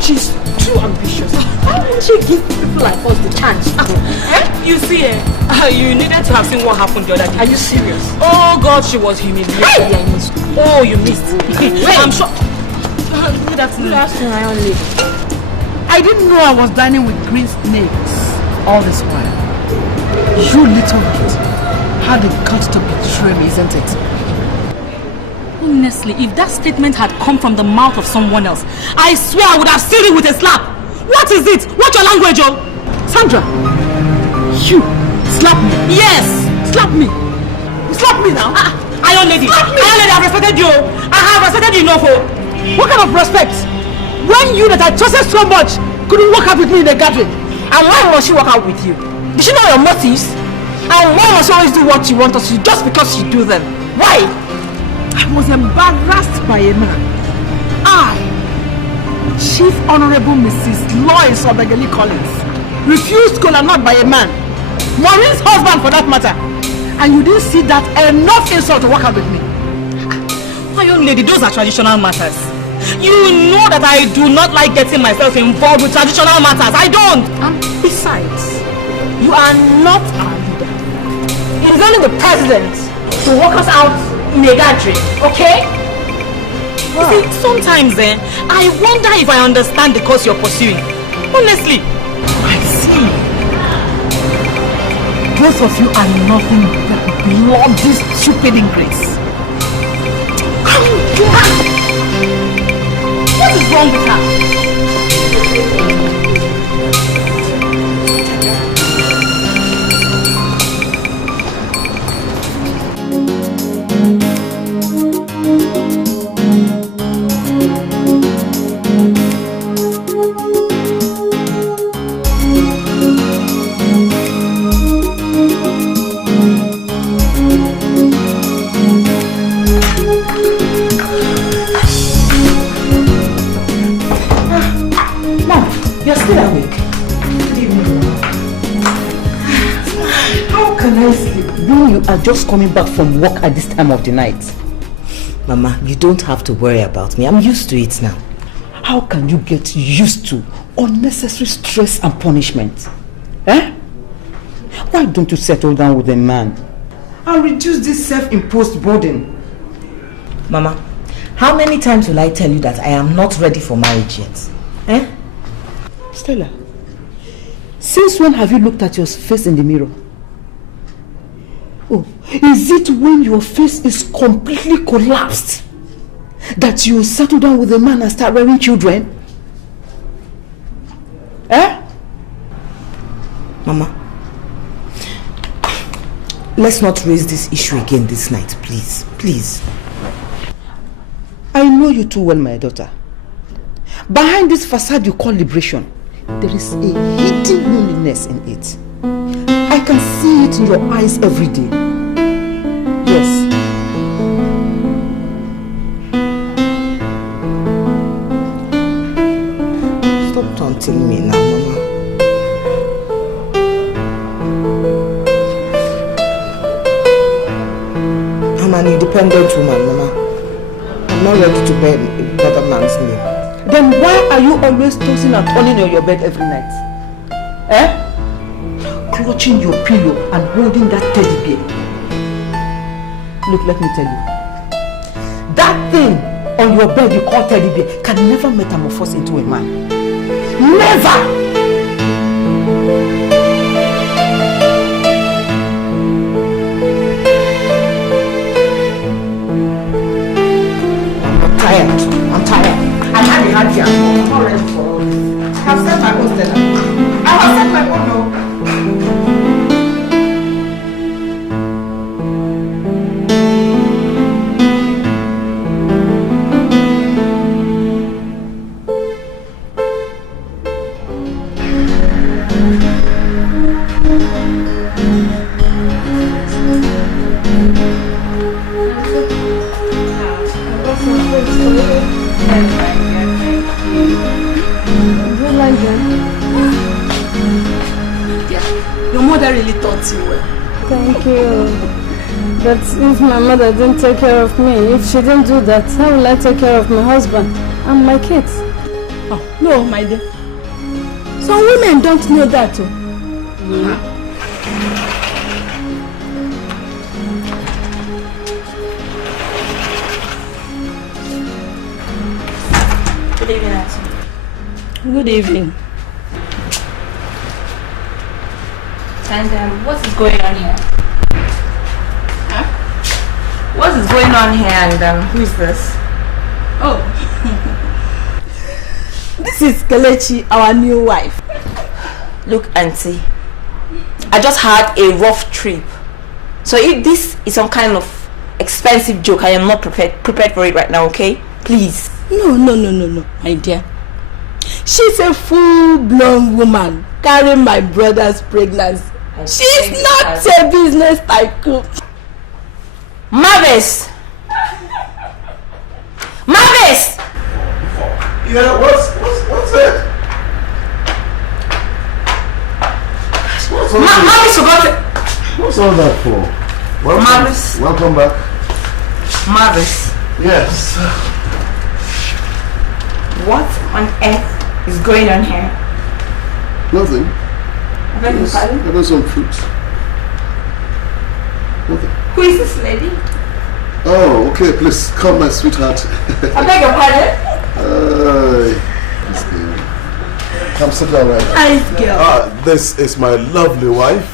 She's too ambitious. Why won't she give people like us the chance? You see, you needed to have seen what happened the other day. Are you serious? Oh God, she was humiliated. Hey! Oh, you missed. I'm sure. Good afternoon. Good afternoon, I only. I didn't know I was dining with green snakes all this while. You little bit had the guts to betray me, isn't it? Honestly, if that statement had come from the mouth of someone else, I swear I would have sealed it with a slap. What is it? What's your language, oh? Sandra, you slap me. Yes. Slap me. You slap me now. Iron lady. Iron lady, I've respected you. I have respected you enough, oh. What kind of respect? When you that I trusted so much couldn't walk out with me in the gathering. And why must she walk out with you? Did she know your motives? And why must she always do what you want us to do just because you do them? Why? I was embarrassed by a man. I, Chief Honorable Mrs. Lois Obegali Collins, refused kola nut by a man. Maureen's husband for that matter. And you didn't see that enough insult to walk out with me. My young lady, those are traditional matters. You know that I do not like getting myself involved with traditional matters. I don't. And besides, you are not our leader. It is only the president to walk us out in a gathering, okay? Wow. You see, sometimes I wonder if I understand the cause you're pursuing. Honestly. I see. Both of you are nothing but bloody stupid ingrates. What is wrong with her? You're still awake. Good evening. How can I sleep when you are just coming back from work at this time of the night? Mama, you don't have to worry about me. I'm used to it now. How can you get used to unnecessary stress and punishment? Eh? Why don't you settle down with a man and reduce this self-imposed burden? Mama, how many times will I tell you that I am not ready for marriage yet? Eh? Stella, since when have you looked at your face in the mirror? Oh, is it when your face is completely collapsed that you settle down with a man and start rearing children? Eh? Mama, let's not raise this issue again this night, please. Please. I know you too well, my daughter. Behind this facade you call liberation, there is a hidden loneliness in it. I can see it in your eyes every day. Yes. Stop taunting me now, Mama. I'm an independent woman, Mama. I'm not ready to bear another man's name. Then why are you always tossing and turning on your bed every night? Eh? Clutching your pillow and holding that teddy bear. Look, let me tell you. That thing on your bed you call teddy bear can never metamorphose into a man. Never! I'm tired. I had a hard year. I'm not ready for all this. I have set my own standard. I have set my own no. Your mother really taught you well. Thank you. But if my mother didn't take care of me, if she didn't do that, how will I take care of my husband and my kids? Oh, no, my dear. Some women don't know that too. Good evening, Auntie. Good evening. And what is going on here? Huh? What is going on here and who is this? Oh. This is Kelechi, our new wife. Look, Auntie, I just had a rough trip. So if this is some kind of expensive joke, I am not prepared for it right now, okay? Please. No, my dear. She's a full-blown woman carrying my brother's pregnancy. She's not a business tycoon. Marvis! Marvis! Yeah, what's it? Marvis forgot it. What's all that for? Marvis. Welcome back. Marvis. Yes. What on earth is going on here? Nothing. I beg your pardon? I got some fruit. Nothing. Who is this lady? Oh, okay. Please come, my sweetheart. I beg your pardon? This girl. Come sit down right now. Nice girl. This is my lovely wife.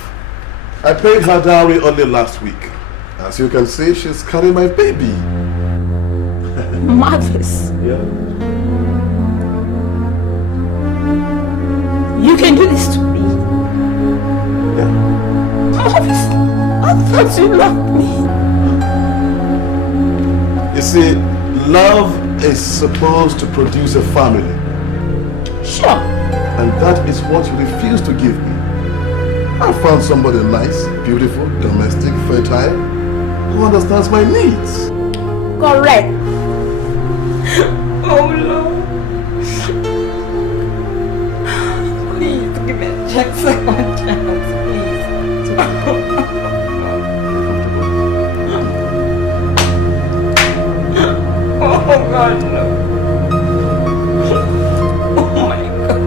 I paid her dowry only last week. As you can see, she's carrying my baby. Marvis. Yeah. You can do this to me. Yeah. Marvis, I thought you loved me. You see, love is supposed to produce a family. Sure. And that is what you refuse to give me. I found somebody nice, beautiful, domestic, fertile, who understands my needs. Correct. Oh Lord. Please give me a second chance, please. Oh God, no. Oh my God.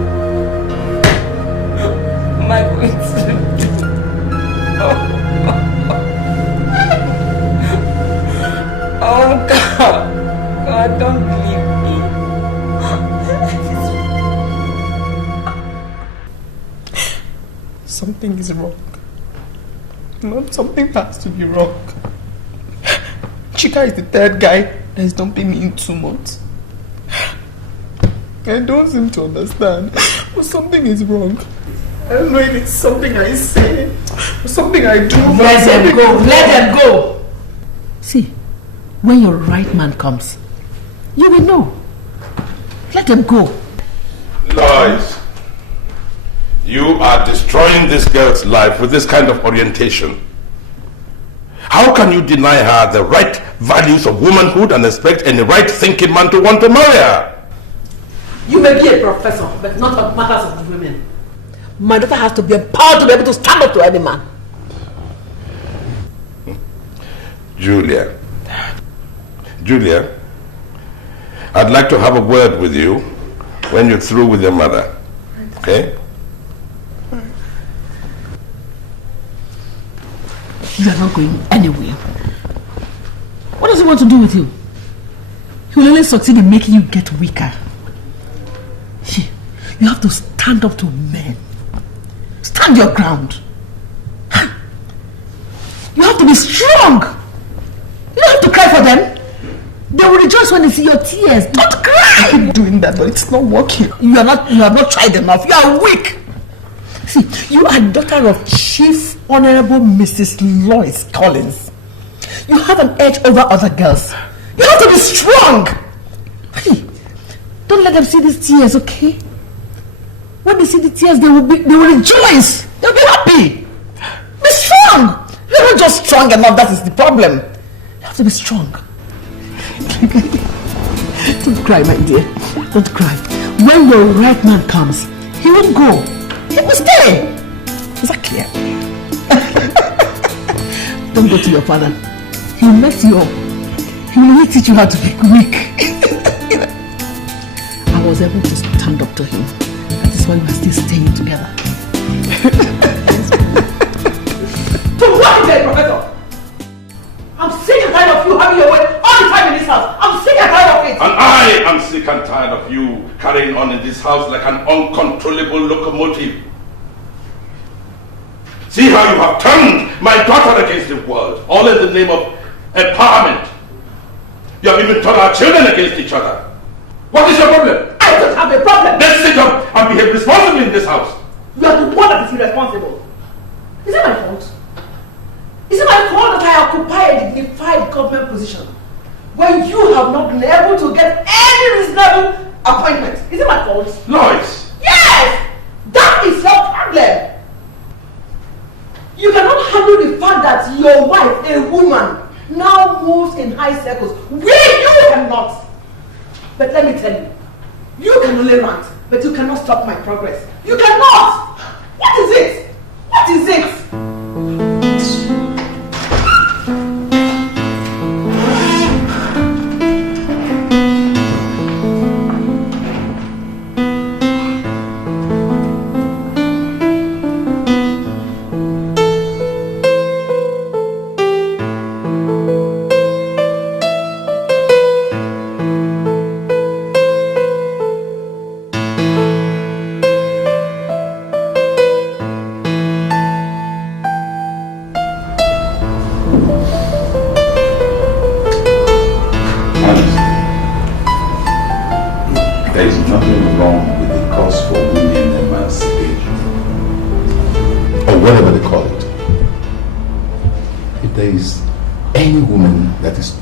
Am I going to... Oh God. Dad, don't leave me. Something is wrong. Not something has to be wrong. Chika is the third guy that is dumping me in 2 months. I don't seem to understand, but something is wrong. I don't know if it's something I say or something I do. Let them go. Let them go. See, when your right man comes, you will know. Let them go. Lois, you are destroying this girl's life with this kind of orientation. How can you deny her the right values of womanhood and expect any right-thinking man to want to marry her? You may be a professor, but not on matters of women. My daughter has to be empowered to be able to stand up to any man. Julia, I'd like to have a word with you when you're through with your mother. Okay? You are not going anywhere. What does he want to do with you? He will only succeed in making you get weaker. You have to stand up to men. Stand your ground. You have to be strong. You don't have to cry for them. They will rejoice when they see your tears. Don't cry. I keep doing that, but it's not working. You have not tried enough. You are weak. See, you are daughter of Chief Honorable Mrs. Lois Collins. You have an edge over other girls. You have to be strong. Hey, don't let them see these tears, okay? When they see the tears, they will rejoice. They'll be happy. Be strong. You're not just strong enough, that is the problem. You have to be strong. Don't cry, my dear. Don't cry. When your right man comes, he won't go. He will stay. Is that clear? Don't go to your father. He will mess you up. He will only teach you how to be weak. I was able to stand up to him. That is why we are still staying together. So what is it, Professor? I'm sick and tired of you having your way all the time in this house. I'm sick and tired of it. And I am sick and tired of you carrying on in this house like an uncontrollable locomotive. See how you have turned my daughter against the world, all in the name of empowerment. You have even turned our children against each other. What is your problem? I don't have a problem. Let's sit up and behave responsibly in this house. You are the one that is irresponsible. Is it my fault? Is it my fault that I occupy a dignified government position when you have not been able to get any reasonable appointment? Is it my fault? Lois! Yes! That is your problem! You cannot handle the fact that your wife, a woman, now moves in high circles where you cannot. But let me tell you, you can only rant, but you cannot stop my progress. You cannot! What is it? What is it?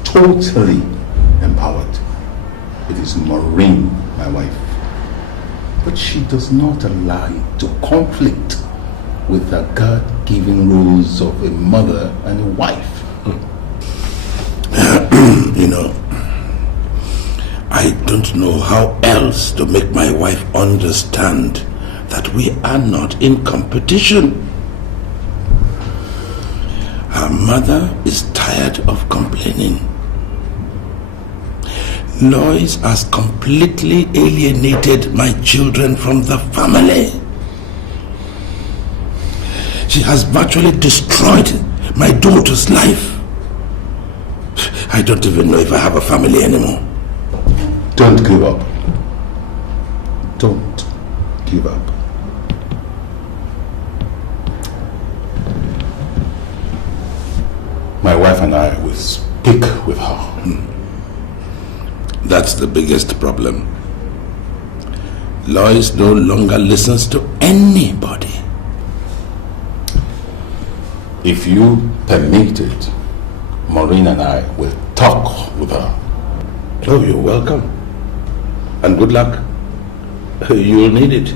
Totally empowered. It is Maureen, my wife. But she does not allow it to conflict with the God-given roles of a mother and a wife. You know, I don't know how else to make my wife understand that we are not in competition. Her mother is tired of complaining. Lois has completely alienated my children from the family. She has virtually destroyed my daughter's life. I don't even know if I have a family anymore. Don't give up. Don't give up. My wife and I will speak with her. That's the biggest problem. Lois no longer listens to anybody. If you permit it, Maureen and I will talk with her. Oh, you're welcome. And good luck. You'll need it.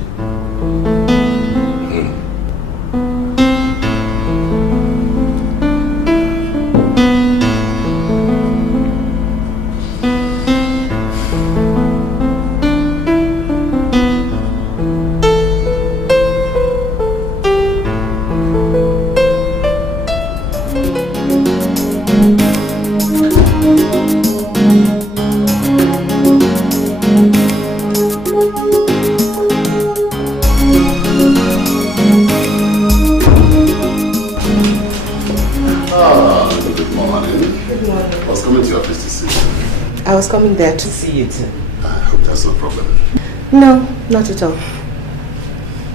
Coming there to see you too. I hope that's no problem. No, not at all.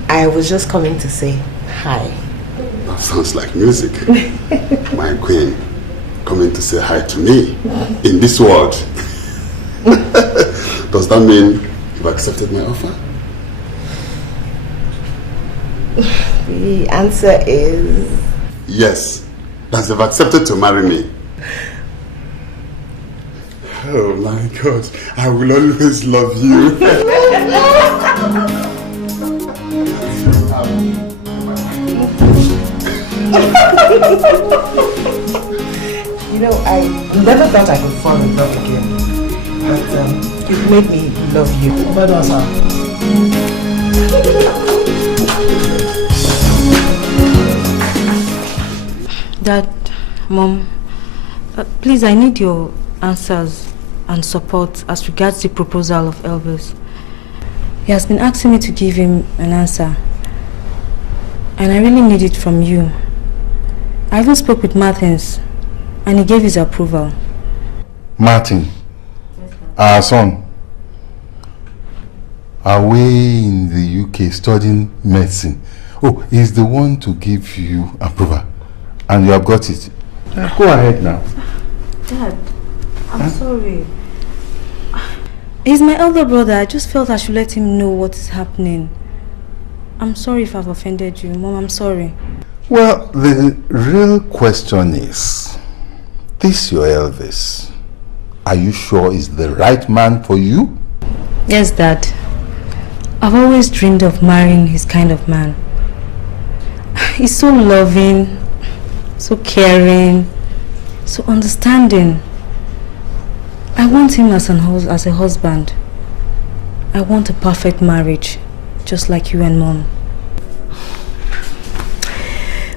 I was just coming to say hi. That sounds like music. My queen coming to say hi to me in this world. Does that mean you've accepted my offer? The answer is... yes. That you've accepted to marry me. Oh my God, I will always love you. You know, I never thought I could fall in love again. But it made me love you. Dad, Mom, please, I need your answers and support as regards the proposal of Elvis. He has been asking me to give him an answer, and I really need it from you. I even spoke with Martins, and he gave his approval. Martin, our son, away in the UK studying medicine. Oh, he's the one to give you approval, and you have got it. Go ahead now. Dad, I'm sorry. He's my elder brother. I just felt I should let him know what is happening. I'm sorry if I've offended you, Mom. I'm sorry. Well, the real question is, this your Elvis, are you sure he's the right man for you? Yes, Dad. I've always dreamed of marrying his kind of man. He's so loving, so caring, so understanding. I want him as a husband. I want a perfect marriage, just like you and Mom.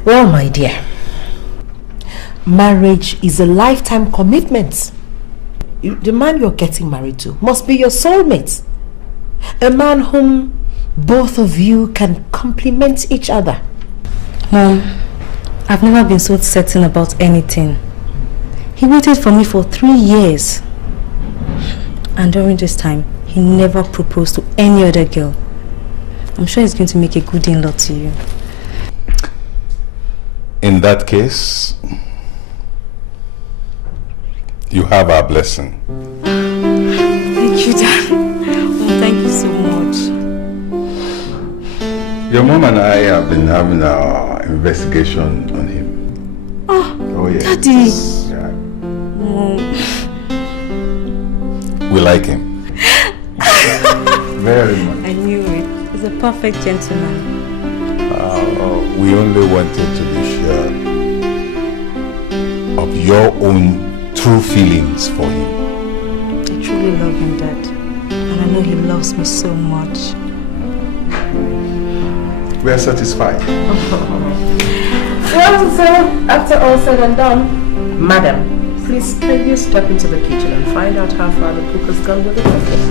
Well, my dear, marriage is a lifetime commitment. The man you're getting married to must be your soulmate. A man whom both of you can complement each other. Mom, I've never been so certain about anything. He waited for me for 3 years. And during this time, he never proposed to any other girl. I'm sure he's going to make a good in-law to you. In that case, you have our blessing. Thank you, Dad. Oh, thank you so much. Your mom and I have been having our investigation on him. Oh yes. Daddy. Yeah. Mom. We like him. Very much. I knew it. He's a perfect gentleman. We only wanted to be sure of your own true feelings for him. I truly love him, Dad. And I know he loves me so much. We are satisfied. Well, so after all said and done, Madam, please can you step into the kitchen and find out how far the cook has gone with the breakfast?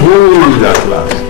Who is that last?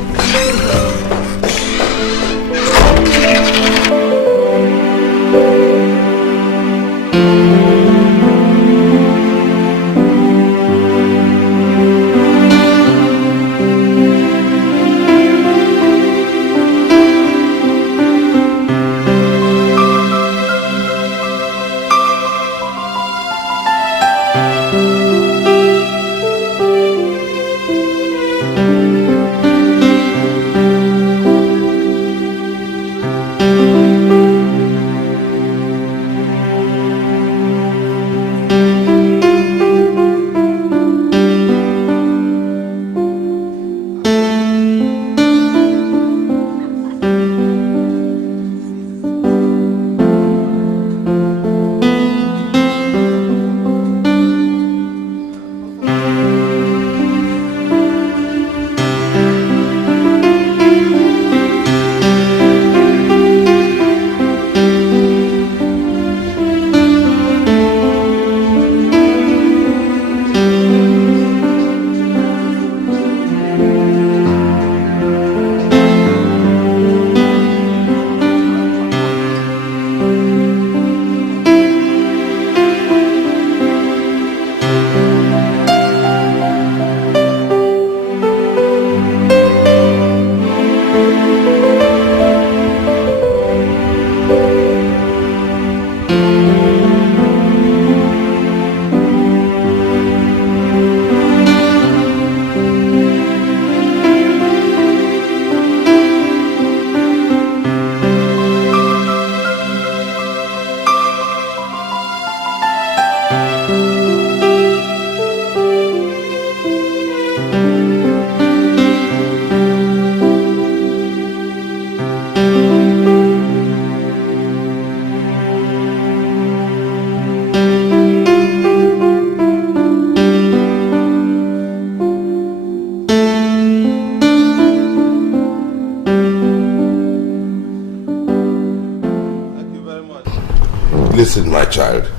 Listen, my child.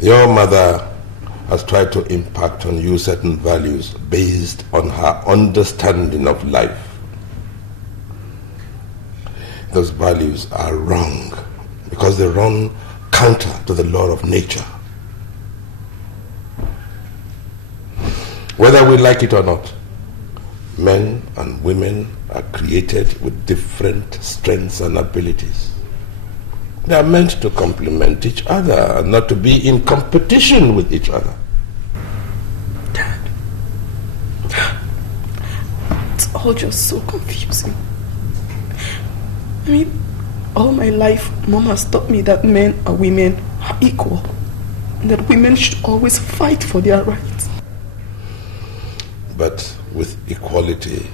Your mother has tried to impact on you certain values based on her understanding of life. Those values are wrong because they run counter to the law of nature. Whether we like it or not, men and women are created with different strengths and abilities. They are meant to complement each other and not to be in competition with each other. Dad, it's all just so confusing. I mean, all my life, Mom has taught me that men and women are equal, and that women should always fight for their rights. But with equality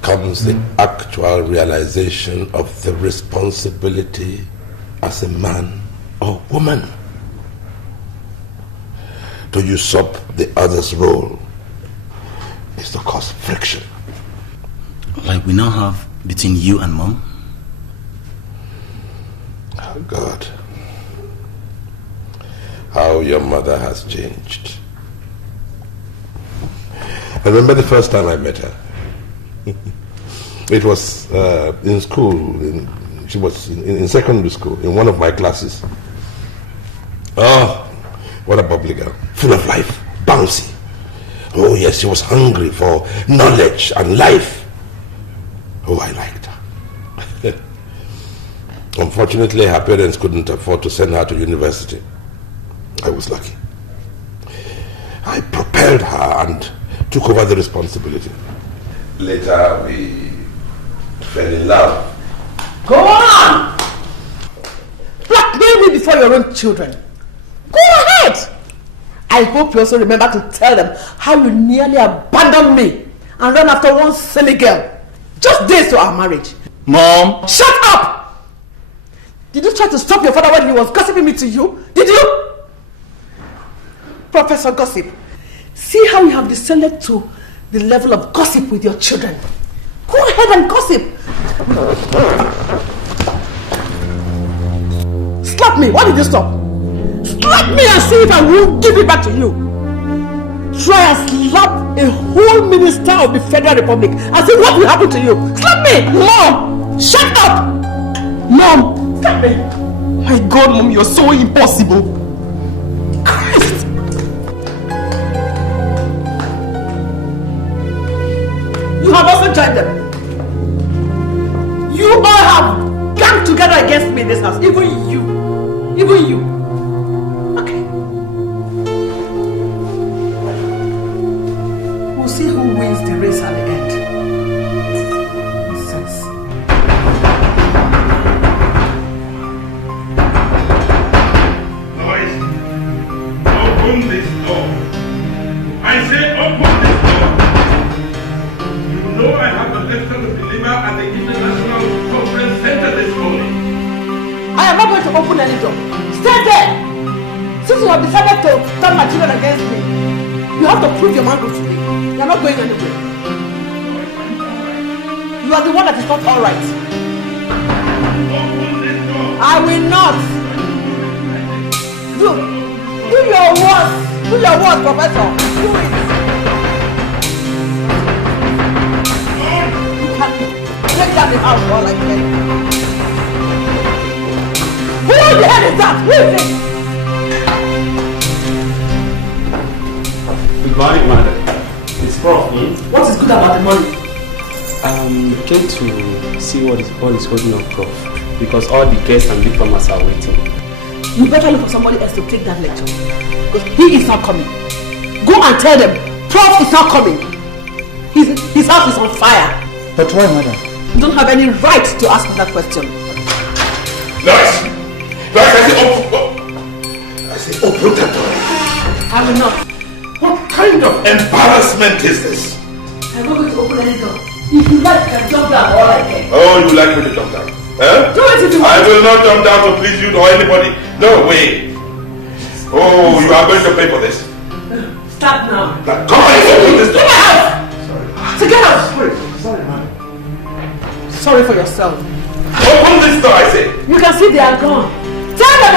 comes the actual realization of the responsibility as a man or woman. To usurp the other's role is to cause friction. Like we now have between you and Mom? Oh God. How your mother has changed. I remember the first time I met her. It was in school. She was in secondary school, in one of my classes. Oh, what a bubbly girl. Full of life, bouncy. Oh yes, she was hungry for knowledge and life. Oh, I liked her. Unfortunately, her parents couldn't afford to send her to university. I was lucky. I propelled her and took over the responsibility. Later, we fell in love. Go on! Blackmail me before your own children. Go ahead! I hope you also remember to tell them how you nearly abandoned me and ran after one silly girl just days to our marriage. Mom! Shut up! Did you try to stop your father when he was gossiping me to you? Did you? Professor Gossip, see how you have descended to the level of gossip with your children. Go ahead and gossip. Slap me. Why did you stop? Slap me and see if I will give it back to you. Try and slap a whole minister of the Federal Republic and see what will happen to you. Slap me. Mom, shut up. Mom, slap me. My God, Mom, you're so impossible. Christ. You have also joined them. You all have come together against me in this house. Even you. Even you. Okay. We'll see who wins the race at the end. Nonsense. Boys, open this door. I say open this door. You know I have a lecture to deliver at the International Conference Center this morning. I am not going to open any door. Stay there! Since you have decided to turn my children against me, you have to prove your manhood to me. You are not going anywhere. You are the one that is not alright. I will not. Do your worst. Do your worst, Professor. Do it. You can take down the house all I can. Who the hell is that? Who is it? Good morning, madam. It's Prof. What is good about the money? Came to see what is holding up, Prof. Because all the guests and newcomers are waiting. You better look for somebody else to take that lecture. Because he is not coming. Go and tell them, Prof is not coming. His house is on fire. But why, madam? You don't have any right to ask me that question. Lois! I say open that door. I will not. What kind of embarrassment is this? I'm not going to open any door. If you like, you can jump down all I can. Oh, you like me to jump down? Huh? Do it if you want. I will not jump down to please you or anybody. No way. Oh, you are going to pay for this. Stop now. Now, come on, open this door. Get out! Sorry. So get out! Sorry, man. Sorry for yourself. Open this door, I say! You can see they are gone. Tell them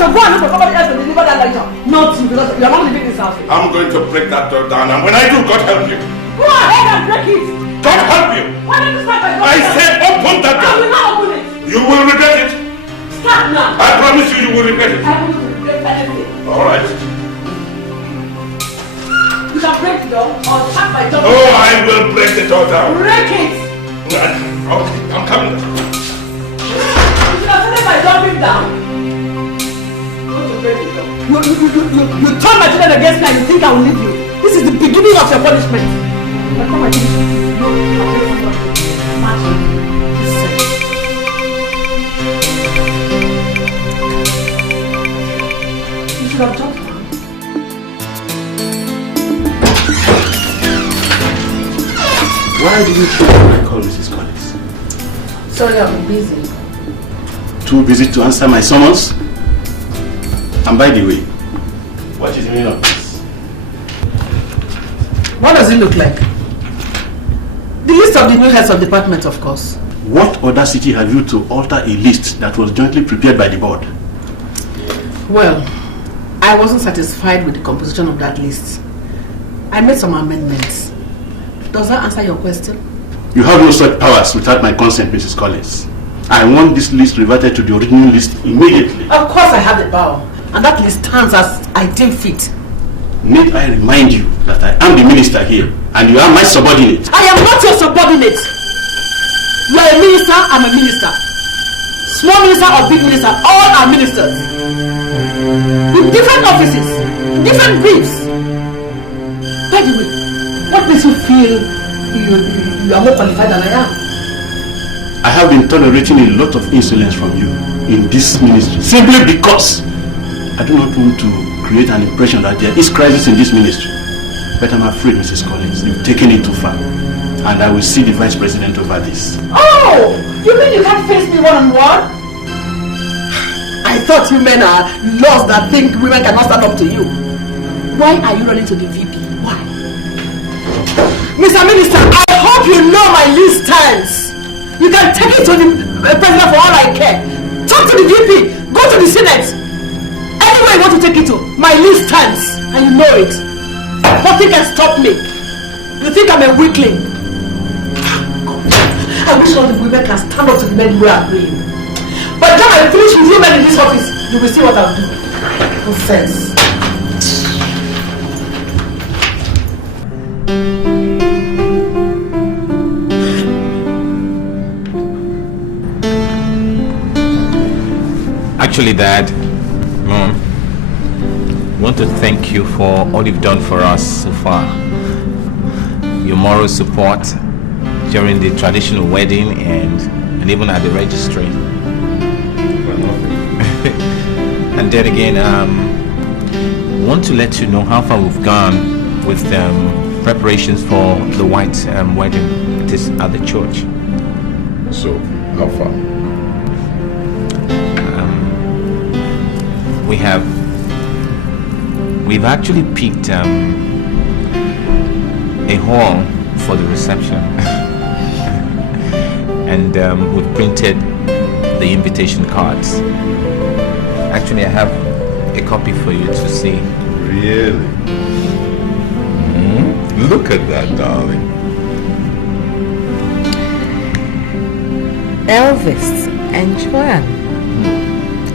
to go and look for somebody else to deliver that lecture. Not you, because you're not living in this house. I'm going to break that door down, and when I do, God help you. Go ahead and break it. God help you. Why don't you start by going? I said open that door. I will not open it. You will regret it. Start now. I promise you, you will regret it. I will regret anything. All right. You can break the door or tap my door. Oh, I will break the door down. Break it. Okay, I'm coming. You should have started by jumping down. You turn my children against me and you think I will leave you. This is the beginning of your punishment. You should have jumped down. Why did you show my call, Mrs. Collins? Sorry, I've been busy. Too busy to answer my summons? And by the way, what is the meaning of this? What does it look like? The list of the new heads of department, of course. What audacity have you to alter a list that was jointly prepared by the board? Well, I wasn't satisfied with the composition of that list. I made some amendments. Does that answer your question? You have no such powers without my consent, Mrs. Collins. I want this list reverted to the original list immediately. Of course I have the power. And that list stands as I deem fit. Need I remind you that I am the minister here and you are my subordinate? I am not your subordinate. You are a minister, I'm a minister. Small minister or big minister, all are ministers. With different offices, different briefs. By the way, what makes you feel you are more qualified than I am? I have been tolerating a lot of insolence from you in this ministry simply because I do not want to create an impression that there is crisis in this ministry. But I'm afraid, Mrs. Collins, you've taken it too far. And I will see the Vice President over this. Oh! You mean you can't face me one-on-one? I thought you men are lost that think women cannot stand up to you. Why are you running to the VP? Why? Mr. Minister, I hope you know my list stands. You can take it to the President for all I care. Talk to the VP. Go to the Senate. Anywhere you want to take it to, my list stands. And you know it. Nothing can stop me. You think I'm a weakling? I wish all the women can stand up to the men who are agreeing. By the time I finish with you men in this office, you will see what I'll do. Nonsense. Actually, Dad, Mom, I want to thank you for all you've done for us so far. Your moral support during the traditional wedding and even at the registry. And then again, I want to let you know how far we've gone with preparations for the white wedding. It is at the church. So, how far? We've actually picked a hall for the reception. And we've printed the invitation cards. Actually, I have a copy for you to see. Really? Look at that, darling. Elvis and Joanne.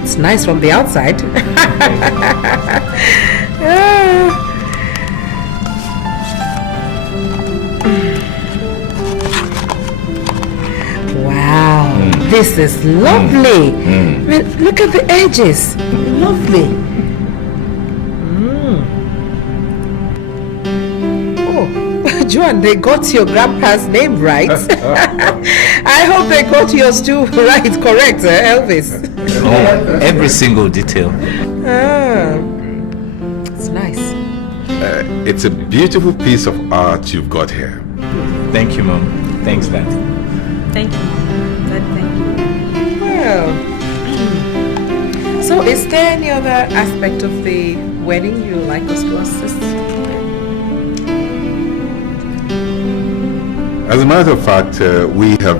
It's nice from the outside. Wow, this is lovely. I mean, look at the edges. Lovely. Oh, Joanne, they got your grandpa's name right. I hope they got yours too right, correct, Elvis? Oh, every single detail. It's nice. It's a beautiful piece of art you've got here. Thank you, Mom. Thanks, Dad. Thank you, Mom. Dad, thank you. Well, so is there any other aspect of the wedding you would like us to assist? As a matter of fact, we have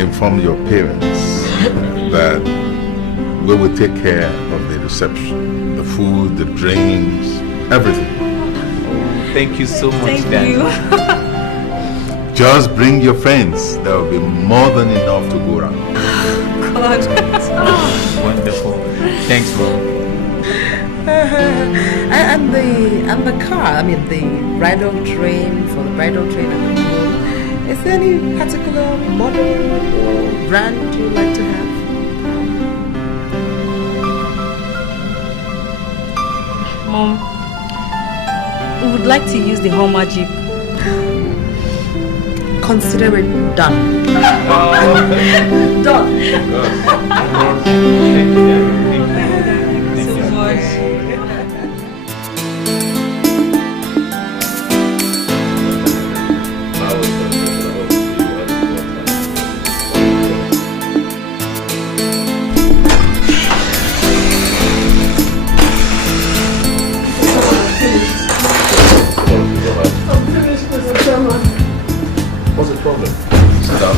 inform your parents that we will take care of the reception, the food, the drinks, everything. Thank you so much, Thank Daddy. you. Just bring your friends. There will be more than enough to go around. God. Wonderful. Thanks, Mom. And the car, I mean the bridal train, for the bridal train and the groom, is there any particular model or brand you like to have? Mom, we would like to use the Hummer Jeep. Consider it done. Done. So much. What's the problem? Sit down.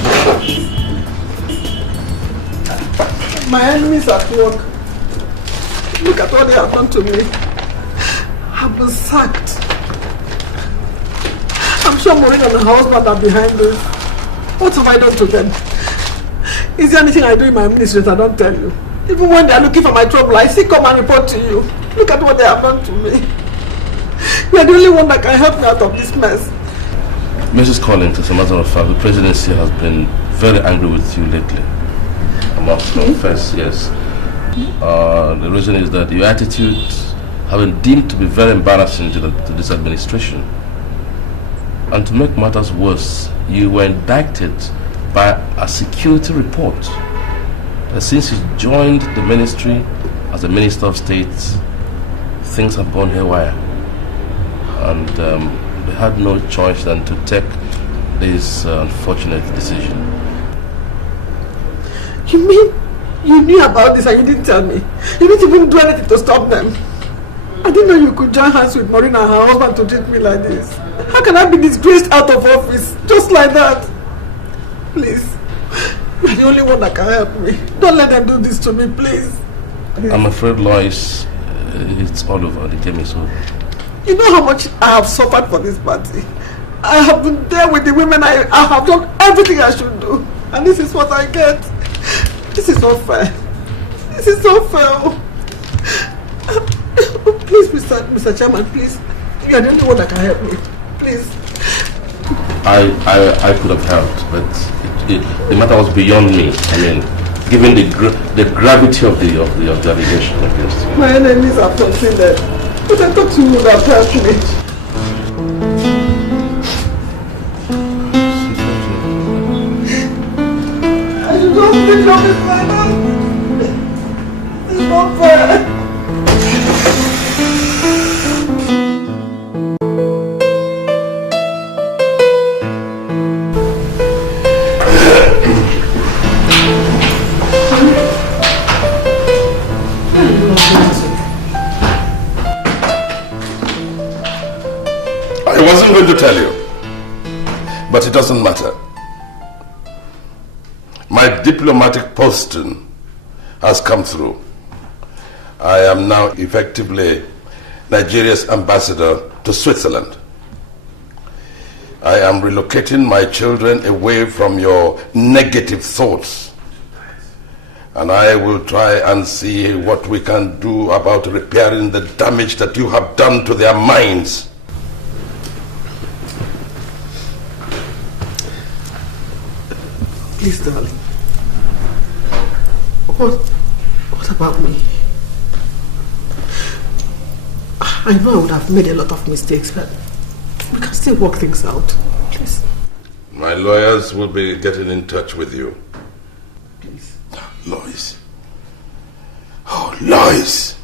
My enemies at work. Look at what they have done to me. I've been sacked. I'm sure Maureen and her husband are behind this. What have I done to them? Is there anything I do in my ministry that I don't tell you? Even when they are looking for my trouble, I still come and report to you. Look at what they have done to me. You are the only one that can help me out of this mess. Mrs. Collins, as a matter of fact, the presidency has been very angry with you lately. I must confess, yes. The reason is that your attitudes have been deemed to be very embarrassing to this administration. And to make matters worse, you were indicted by a security report that since you joined the ministry as a Minister of State, things have gone haywire. And they had no choice than to take this unfortunate decision. You mean you knew about this and you didn't tell me? You didn't even do anything to stop them? I didn't know you could join hands with Maureen and her husband to treat me like this. How can I be disgraced out of office just like that? Please, you're the only one that can help me. Don't let them do this to me, please. I'm afraid, Lois, it's all over. The game is over. You know how much I have suffered for this party. I have been there with the women. I have done everything I should do. And this is what I get. This is not fair. This is not fair. Please, Mr. Chairman, please. You are the only one that can help me. Please. I could have helped, but the matter was beyond me. I mean, given the gravity of the allegation against you. My enemies have considered. But I thought you would have helped me. I should not speak of this matter. It's not fair. I wasn't going to tell you, but it doesn't matter. My diplomatic posting has come through. I am now effectively Nigeria's ambassador to Switzerland. I am relocating my children away from your negative thoughts. And I will try and see what we can do about repairing the damage that you have done to their minds. Please, darling. What about me? I know I would have made a lot of mistakes, but we can still work things out. Please. My lawyers will be getting in touch with you. Please. Lois. Oh, Lois.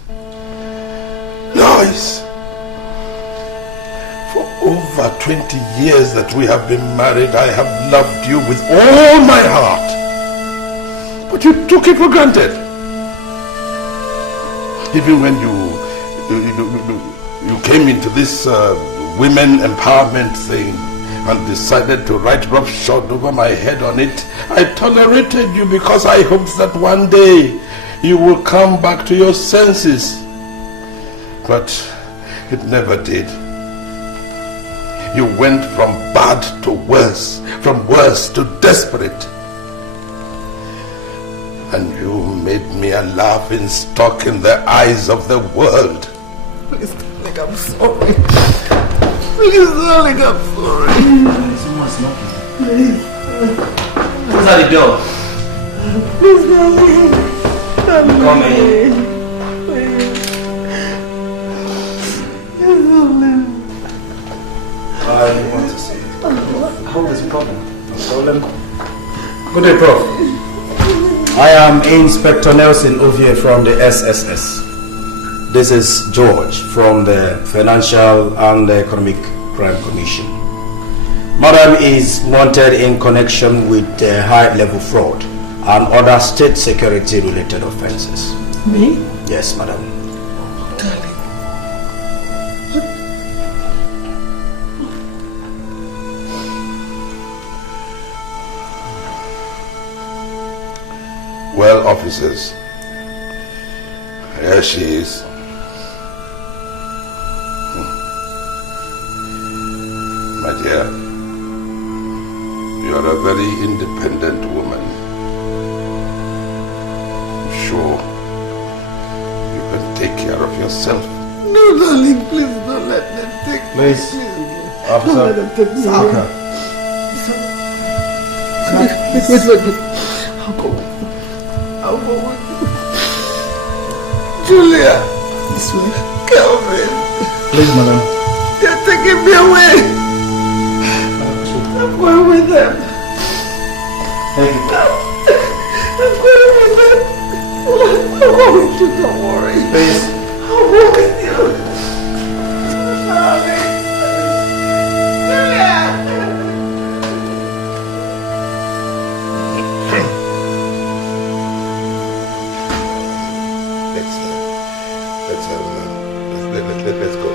Lois. For over 20 years that we have been married, I have loved you with all my heart. But you took it for granted. Even when you came into this women empowerment thing, and decided to write roughshod over my head on it. I tolerated you because I hoped that one day you will come back to your senses. But it never did. You went from bad to worse, from worse to desperate. And you made me a laughing stock in the eyes of the world. Please, darling, I'm sorry. Please, darling, I'm sorry. Someone's knocking. Please. Who's at the door? Please, darling. Come in. Please. Darling. I want to see you. How is the problem? Good day, Prof. I am Inspector Nelson Ovie from the SSS. This is George from the Financial and Economic Crime Commission. Madam is wanted in connection with high-level fraud and other state security-related offenses. Me? Yes, madam. Well, officers, here she is. My dear, you are a very independent woman. I'm sure you can take care of yourself. No, darling, please don't let them take me. Please. Don't let them take me. Saka. Wait. I'll go with you. Julia. This way. Calvin. Please, madam. They're taking me away. I'm going with them. Thank you. I'm going with them. I'll go with you, don't worry. Please. I'll go with you. Darling. Julia. Let's go.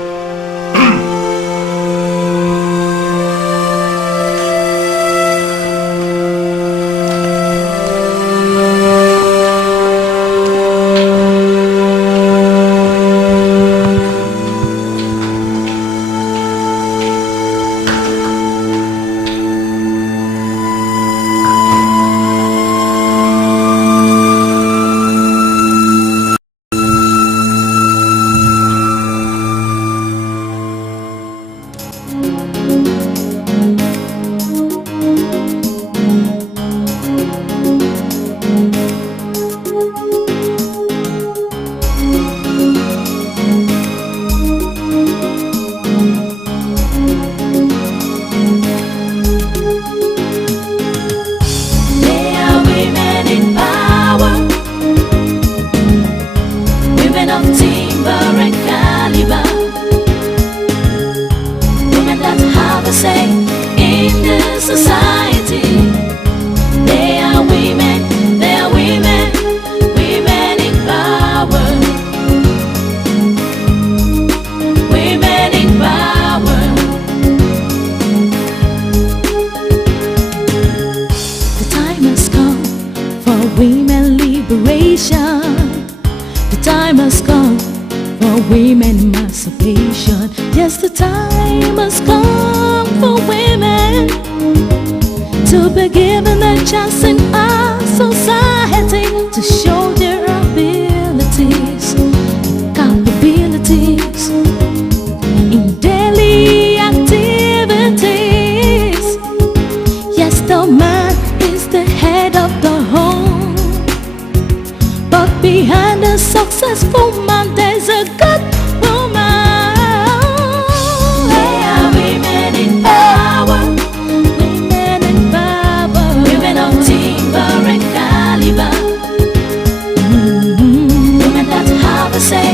Say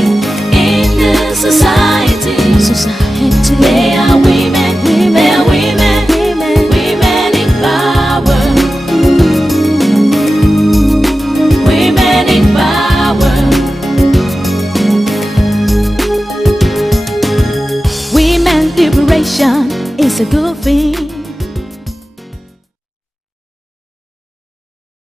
in the society, they are